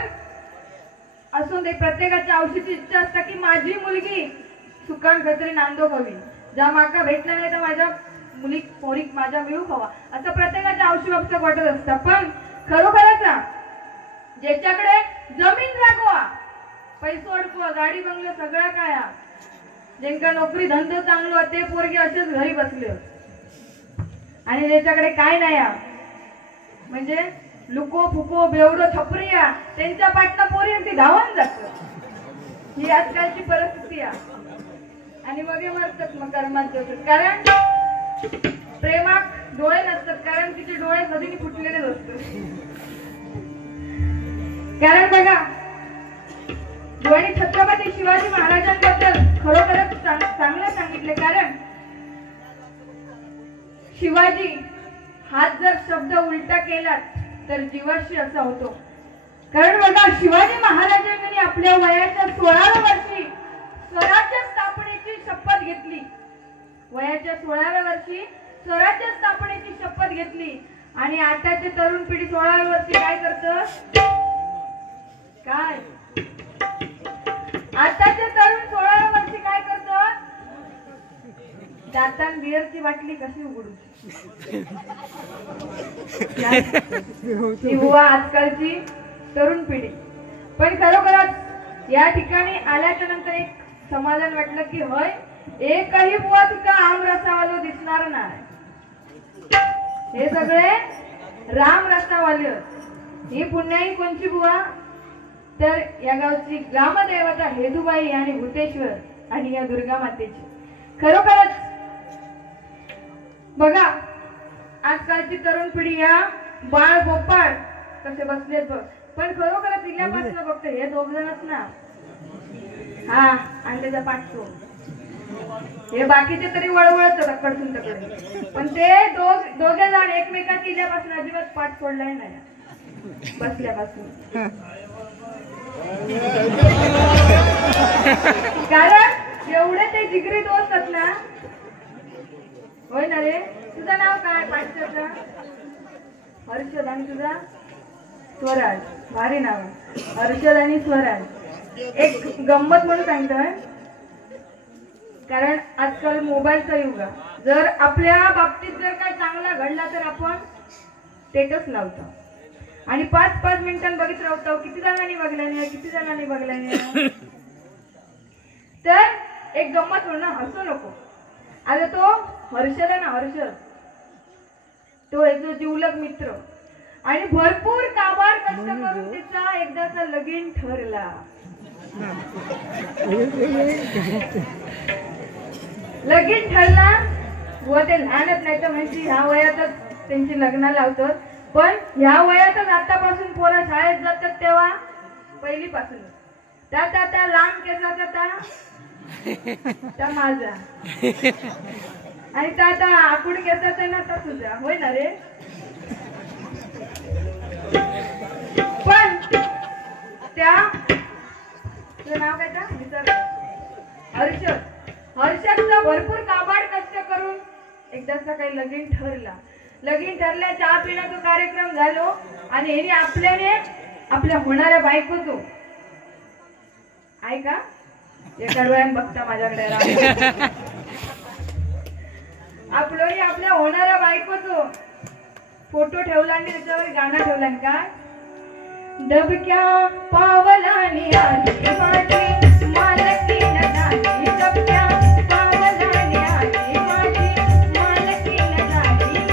असून ते प्रत्येकाच्या औषधी इच्छा असता की माझी मुलगी सुकान खत्री नांदो हवी, ज्या माका भेटला नाही तर माझ्या मुली पोरी माझ्या मिळू हवा, असं प्रत्येकाच्या औषध वाटत असतं. पण खरोखरच ज्याच्याकडे जमीन जागवा, पैसो अडकवा, गाडी बंगलो सगळं काय, ज्यांका नोकरी धंदो चांगलो ते पोरगे असेच घरी बसले, आणि ज्याच्याकडे काय नाही म्हणजे लुको फुको बेवडो छपरिया त्यांच्या पाठना पोरी अगदी धावून जात. ही आजकालची परिस्थिती आहे. आणि मग हे मरतात मग कर्मात जातात, कारण प्रेमात डोळे नसतात, कारण तिचे डोळे कधी फुटलेलेच असतात. कारण बघा आणि छत्रपती शिवाजी महाराजांबद्दल खरोखरच चांगलं सांगितले. कारण शिवाजी हाच जर शब्द उलटा केला तर जीवाशी असा होतो. कारण बघा शिवाजी महाराजांनी आपल्या वयाच्या 16व्या वर्षी स्वराज्य स्थापनेची शपथ घेतली. वयाच्या 16व्या वर्षी स्वराज्य स्थापनेची शपथ घेतली. आणि आताचे तरुण पिढी 16व्या वर्षी काय करत, काय आताचे तरुण 16व्या वर्षी काय करत, दातान बिअरची बाटली कशी उघडू, युवा आजकालची तरुण पिढी. पण खरोखरच या ठिकाणी आल्याच्या नंतर एक समाधान वाटलं की होय एकही बुवा तुका आम रसावालो दिसणार नाही, हे सगळे राम रसावाले. ही पुण्याई कोणची बुवा, तर या गावची ग्रामदेवता हेदुबाई आणि भूतेश्वर आणि या दुर्गा मातेची. खरोखरच बघा आजकालची तरुण पिढी या बाळ गोपाळ कसे बसलेत बघ. पण खरोखरच दिल्यापासून बघतो हे दोघ जणच ना, हा आणि त्याचा पाठतो, हे बाकीचे तरी वळवळत कडसून तकडे, पण ते दोघे जण एकमेकांची दिल्यापासून अजिबात पाठ सोडलाय नाही बसल्यापासून. कारण एवढे ते जिगरी दोस्त आहेत ना. होय ना रे, तुझं नाव काय पाठचं, हर्षद आणि तुझा स्वराज, भारी नाव हर्षद आणि स्वराज. एक गंमत म्हणून सांगतोय, कारण आजकाल मोबाईलचा युग, जर आपल्या बाबतीत जर काय चांगला घडला तर आपण स्टेटस लावतो आणि 5-5 मिनिटांनी बघित राहतो किती जणांनी बघल्याने किती जणांनी बघल्याने. तर एक गंमत म्हणून हसू नको. आता तो हर्षद आहे ना, हर्षद तो एक जीवलग मित्र आणि भरपूर काबाड कष्ट करून तिचा एकदाचा लगीन ठरला. लगीन ठरला व ते लहानच नाही तर म्हणजे ह्या वयातच त्यांची लग्न लावतात. पण ह्या वयातच आतापासून पोरा शाळेत जातात तेव्हा पहिलीपासून त्या लांब केसाचा त्या माझा आणि त्या आता आकुड केसाचा ना तर तुझा. होय ना रे. पण त्या तुझं नाव काय का विचार, हर्षदचा भरपूर काबाड कष्ट करून एकदाचा काही लगीन ठरला. लगीन ठरल्या चहा पिण्याचा कार्यक्रम झालो आणि हे आपल्या होणाऱ्या बायकोचो ऐका एका डोळ्यात बघता माझ्याकडे आपल्या होणाऱ्या बायकोचो फोटो ठेवला आणि त्याच्यावर गाणं ठेवला. काय दबक्या पावलानी आली माझी मालकी नजाली, दबक्या पावलानी आली माझी मालकी नजाली,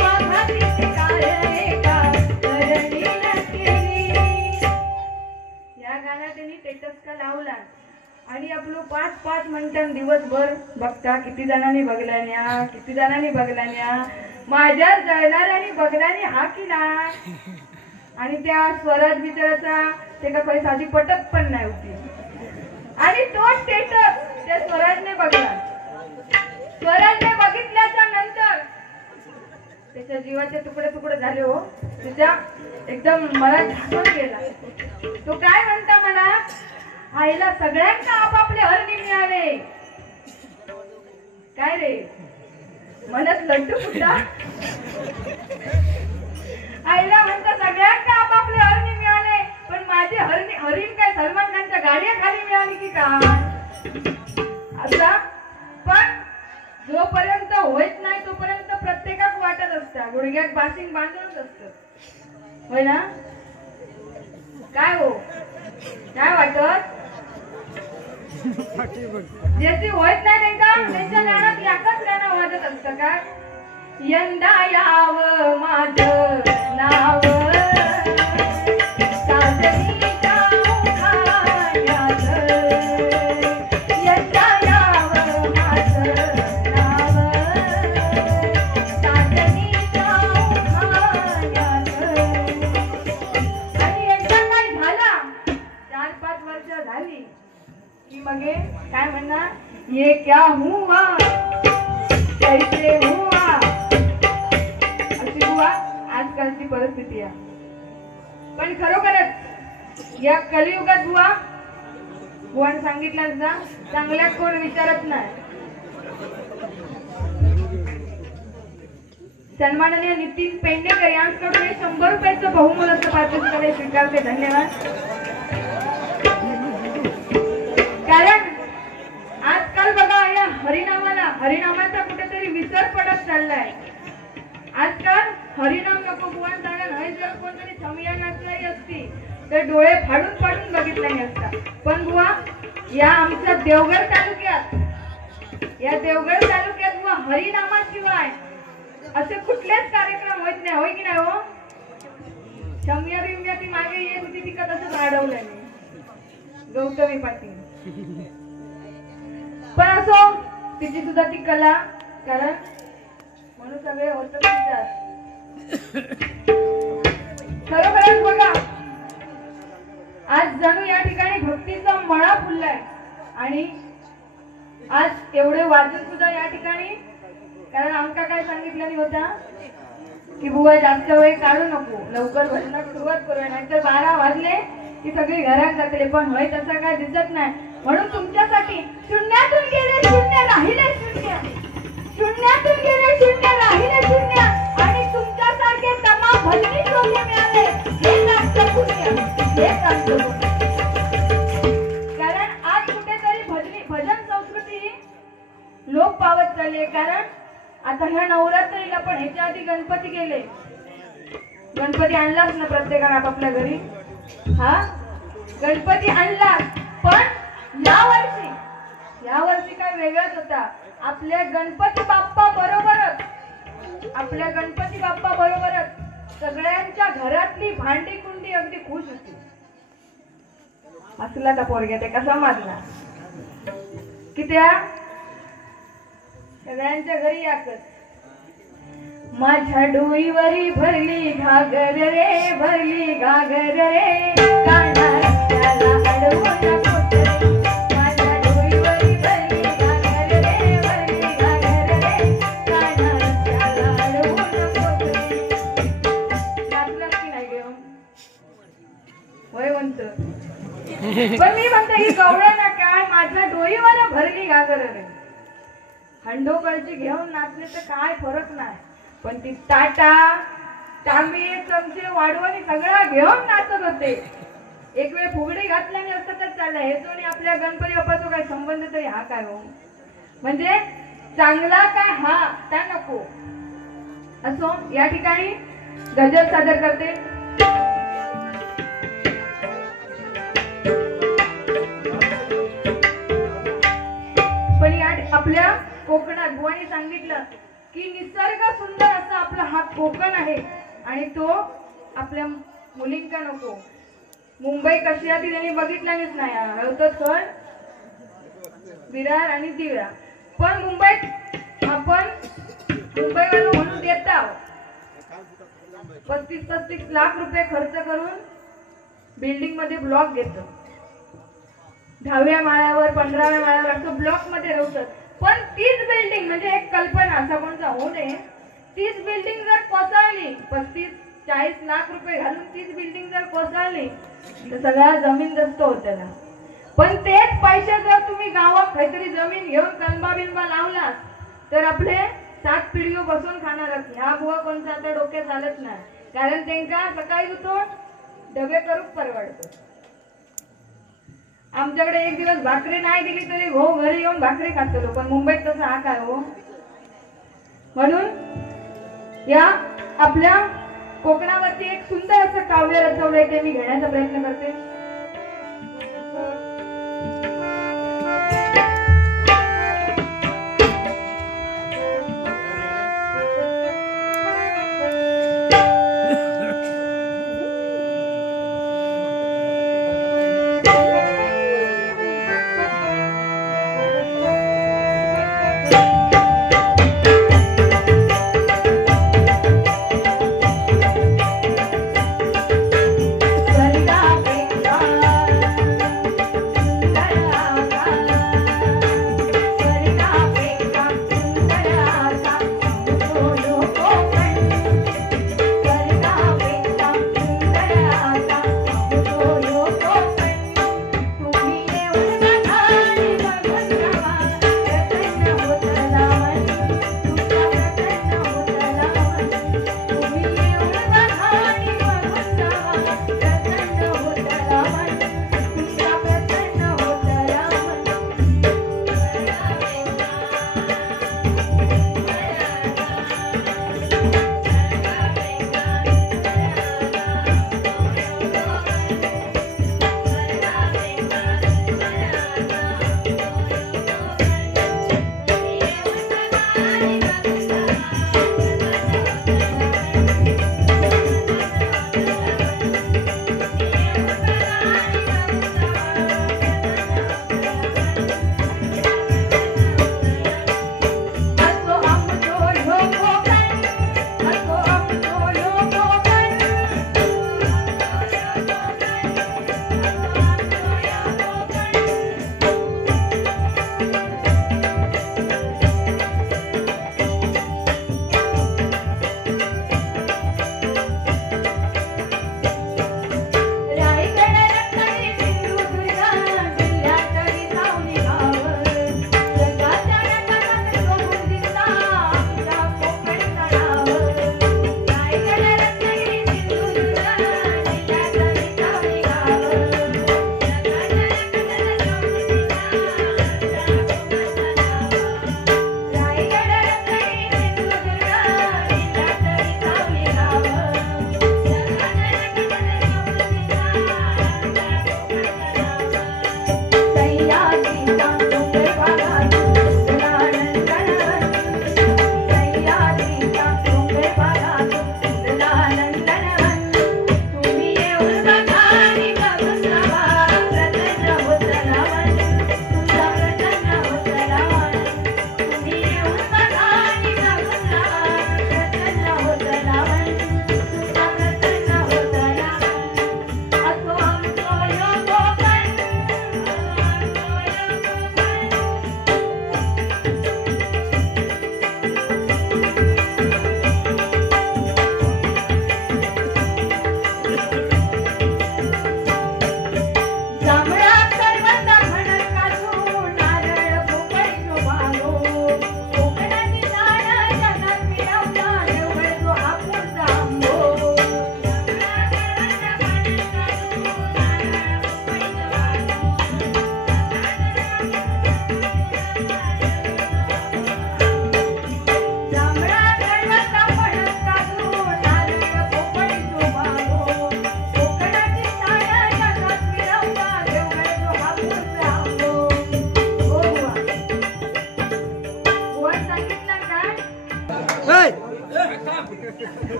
माघारी काय एका करणीनं केली. या गाण्यात त्यांनी स्टेटस का लावला आणि आपलं 5-5 मिनिटां दिवसभर बघता किती जणांनी बघल्यान्या किती जणांनी बघल्यान्या. माझ्या जळणाऱ्यानी बघल्यानी हा की ना. आणि त्या स्वराज बिचाराचा ते का काही साधी पटत पण नाही होती. आणि तो स्टेटस त्या स्वराजने बघला. स्वराजने बघितल्याच्या नंतर त्याच्या जीवाचे तुकडे झाले. हो त्याच्या एकदम मला झाकून गेला. तो काय म्हणता म्हणा, आईला सगळ्यांना आपापले हरणी मिळाले. काय रे म्हणत लड्डू फुटा. आईला म्हणता सगळ्यांना आपापले हरणी मिळाले पण माझे हरिण काय होय ना? काय हो, काय वाटत? ज्याची होत नाही त्यांच्या गाण्यात याकाच गाणं वाजत असतं का? यंदा यावं माझं नाव साजनीच्या उखाण्यात, यंदा यावं माझं नाव साजनीच्या उखाण्यात. आणि एकदा काय झाला, 4-5 वर्ष झाली की मग काय म्हणणार, ये क्या हुआ कैसे हुआ, अशी हुआ आजकालची परिस्थिती आहे. पण खरोखरच या कलियुगात बुवाने सांगितलं ना, चांगल्या कोण विचारत नाही. सन्माननीय नितीन पेंडेकर यांच्याकडून 100 रुपयाचं बहुमूल्य पारितोषिक स्वीकारते. धन्यवाद. कारण आजकाल बघा या हरिनामाचा कुठेतरी विसर पडत चाललाय. आजकाल हरिनाम नको बुवान सांगा नाही, जर कोणतरी छमिया नाचणारी असती तर डोळे फाडून बघितले असता. पण बुवा या आमच्या देवगड तालुक्यात बुवा हरिनामाशिवाय असे कुठलेच कार्यक्रम होत नाही. होय की नाही हो? छमिया बिमिया ती मागे येत होती ती का तसंच अडवलं गौतमी पाटील. पण असो तिची सुद्धा ती कला, कारण म्हणून सगळे होत खरोखरच बघा आज जणू या ठिकाणी भक्तीचा मळा फुललाय. आणि आज एवढे वाजत सुद्धा या ठिकाणी, कारण आमका काय सांगितलं होता की बुवा जास्त वेळ काढू नको, लवकर भजनात सुरुवात करूया, नाहीतर 12 वाजले की सगळी घरात जातले. पण होय तसं काय दिसत नाही. म्हणून तुमच्यासाठी शून्यातून गेले शून्य राहिले शून्य, शून्यातून गेले शून्य राहिले शून्य, आणि तुमच्यासारखे तमाम भजनी श्रोते मिळाले हे आमचं पुण्य, हेच आमचं पुण्य. कारण आज कुठेतरी भजन संस्कृती लोप पावत चालली आहे. कारण आता ह्या नवरात्रीला पण ह्याच्या आधी गणपती गेले, गणपती आणलाच ना प्रत्येकाने आपापल्या घरी. हा गणपती आणला, पण यावर्षी काय वेगळाच होता. आपल्या गणपती बाप्पा बरोबरच सगळ्यांच्या घरातली भांडी कुंडी अगदी खुश होती. असला का पोरग्या ते कसा मारला की त्या सगळ्यांच्या घरी याकच. माझ्या डोईवरी भरली घागर रे, भरली घागर रे, काना रस्त्याला अडवू नको रे. माझ्या डोईवरी भरली घागर रे, भरली घागर रे, काना रस्त्याला अडवू नको रे. नाचलास की नाही घेऊन वय म्हणत. पण मी म्हणते ही गवळ्या ना काय, माझ्या डोईवर भरली घागर रे. हंडोकळची घेऊन नाचले तर काय फरक नाही. पण ती ताटा तांबे चमचे वाढवणी सगळं घेऊन नाचत होते. एक वेळ फुगडी घातल्याने असतं तर चाललंय. हे तो आपल्या गणपती बाप्पाचा काय संबंध तरी हा काय हो, म्हणजे चांगला काय हा त्या नको. असो या ठिकाणी गजल सादर करते. पण या आपल्या कोकणात बुवानी सांगितलं की निसर्ग सुंदर असा आपला हा कोकण आहे, आणि तो आपल्या मुलींका नको. मुंबई कशी आहे ती त्यांनी बघितल्यानेच नाही. होतं सण विरार आणि दिव्या. पण मुंबईत आपण मुंबईवाला म्हणून देता 35-35 लाख रुपये खर्च करून बिल्डिंग मध्ये ब्लॉक घेतो. 10व्या माळ्यावर 15व्या माळ्यावर असं ब्लॉक मध्ये राहतात. पण तीच बिल्डिंग म्हणजे एक कल्पना असा कोणता होऊ नये, तीच बिल्डिंग जर कोसळली 35-40 लाख रुपये घालून तीच बिल्डिंग जर कोसळली तर सगळा जमीन दस्त होत ना. पण तेच पैसे जर तुम्ही गावात काहीतरी जमीन घेऊन कलबा बिलबा लावलात तर आपले 7 पिढी बसून खाणार. ह्या बुवा कोणता आता डोक्यात चालत नाही. कारण त्यांना सकाळी उठून डबे करून परवडतो. आमच्याकडे एक दिवस भाकरी नाही दिली तरी हो घरी येऊन भाकरी खातो. पण मुंबईत तसं हा काय हो. म्हणून या आपल्या कोकणावरती एक सुंदर असं काव्य रचवलंय ते मी घेण्याचा प्रयत्न करते.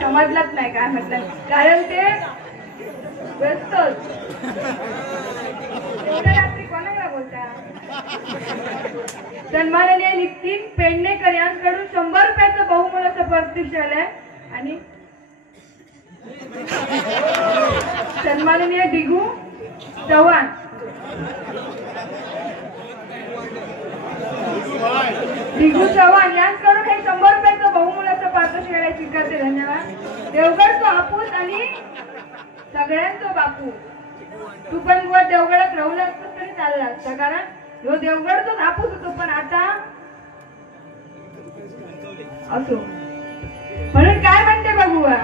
समजलंच नाही काय म्हटलं, कारण ते व्यस्त रात्री कोणाला बोलता. सन्माननीय नितीन पेडणेकर यांकडून 100 रुपयाचं बहुमोलाचं बक्षीस आलंय आणि सन्माननीय दिगू चव्हाण यांकडून हे 100 रुपयाचं बहुमोलाचं पारितोषिक स्वीकारते. धन्यवाद. देवगडचा हापूस आणि सगळ्यांचा बापू. तू पण देवगडात राहुला असतं तरी चालला असतं, कारण जो देवगडचाच हापूस होतो, पण आता असो. म्हणून काय म्हणते बघूया.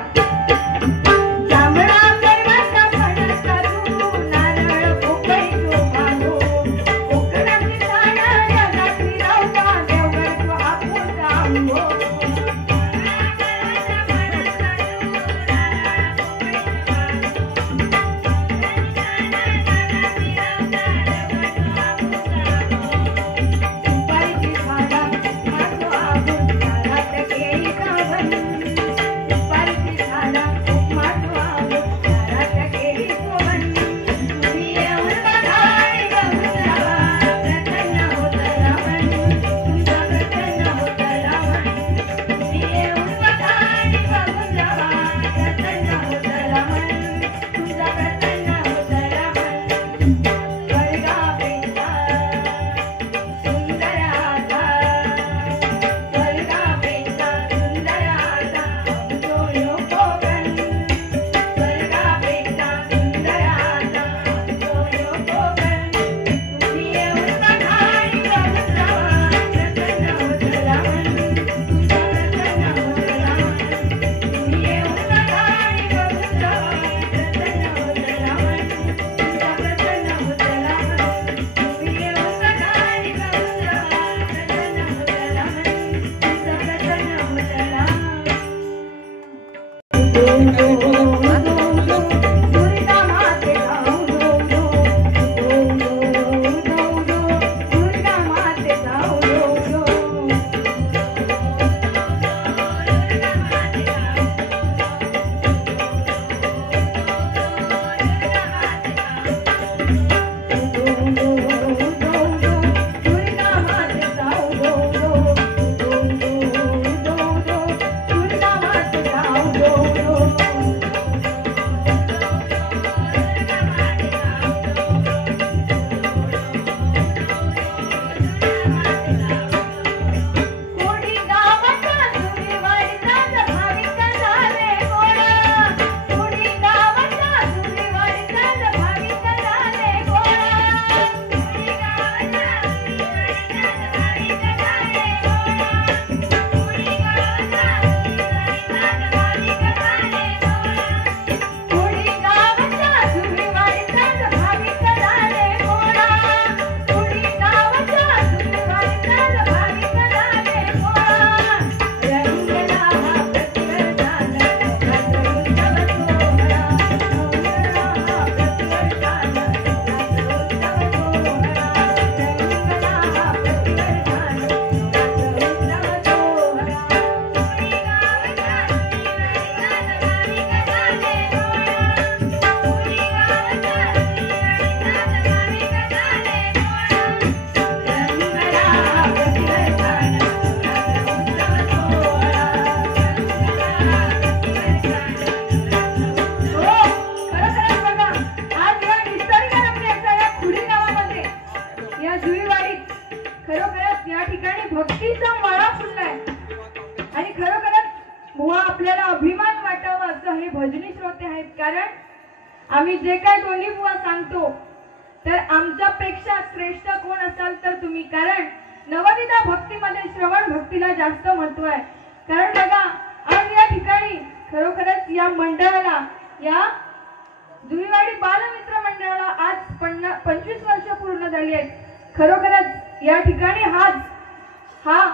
भजनी श्रोते आहेत, कारण आम्ही जे काय दोन्ही बुवा सांगतो तर आमच्यापेक्षा श्रेष्ठ कोण असाल तर तुम्ही, कारण नवविधा भक्तीमध्ये श्रवण भक्तीला जास्त महत्व आहे. कारण बघा आज या ठिकाणी खरोखरच या मंडळाला, या जुईवाडी बालमित्र मंडळाला आज 25 वर्ष पूर्ण झाली आहेत. खरोखरच या ठिकाणी हा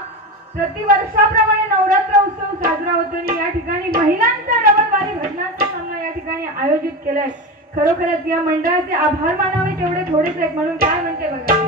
प्रतिवर्षाप्रमाणे नवरात्र उत्सव साजरा होतो आणि या ठिकाणी महिलांचा डबल वारी भजनाचा सामना या ठिकाणी आयोजित केलाय. खरोखरच या मंडळाचे आभार मानावे तेवढे थोडेच आहेत. म्हणून काय म्हणते बघा,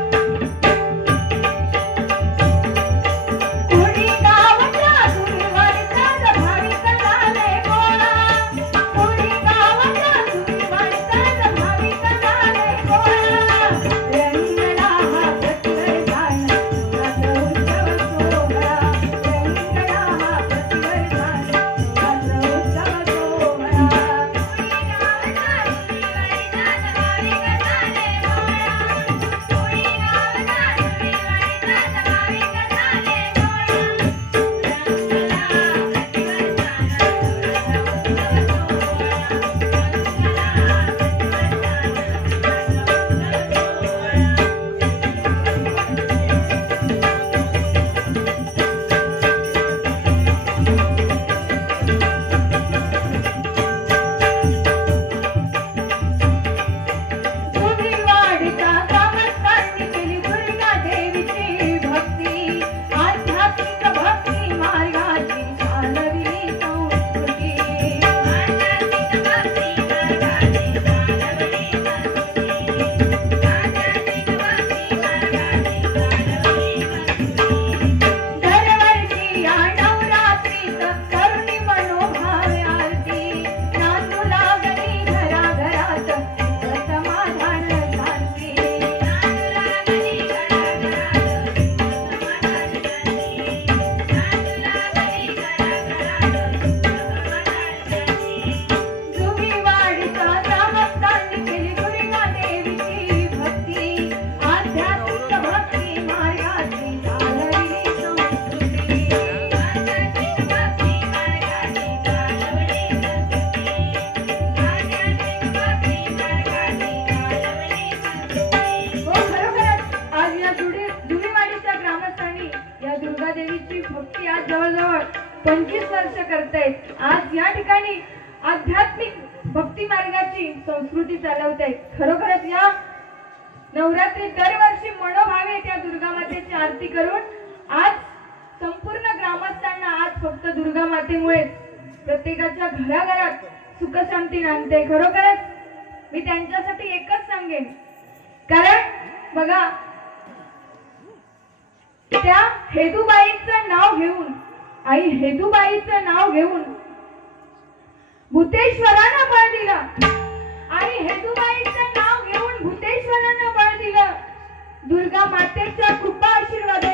भक्ती आज जवळजवळ 25 वर्ष करतायत. आज या ठिकाणी आध्यात्मिक भक्ती मार्गाची संस्कृती चालवतायत. खरोखरच या नवरात्री दरवर्षी मनोभावे त्या दुर्गा मातेची आरती करून आज संपूर्ण ग्रामस्थांना आज फक्त दुर्गा मातेमुळे प्रत्येकाच्या घराघरात सुख शांती नांदते. खरोखरच मी त्यांच्यासाठी एकच सांगेन, कारण बघा त्या हेदूबाईचं नाव घेऊन, आई हेदूबाईचं नाव घेऊन भूतेश्वरानं बळ दिलं आणि हेदूबाईचं नाव घेऊन भूतेश्वरानं बळ दिलं. दुर्गा मातेच्या कृपा आशीर्वाद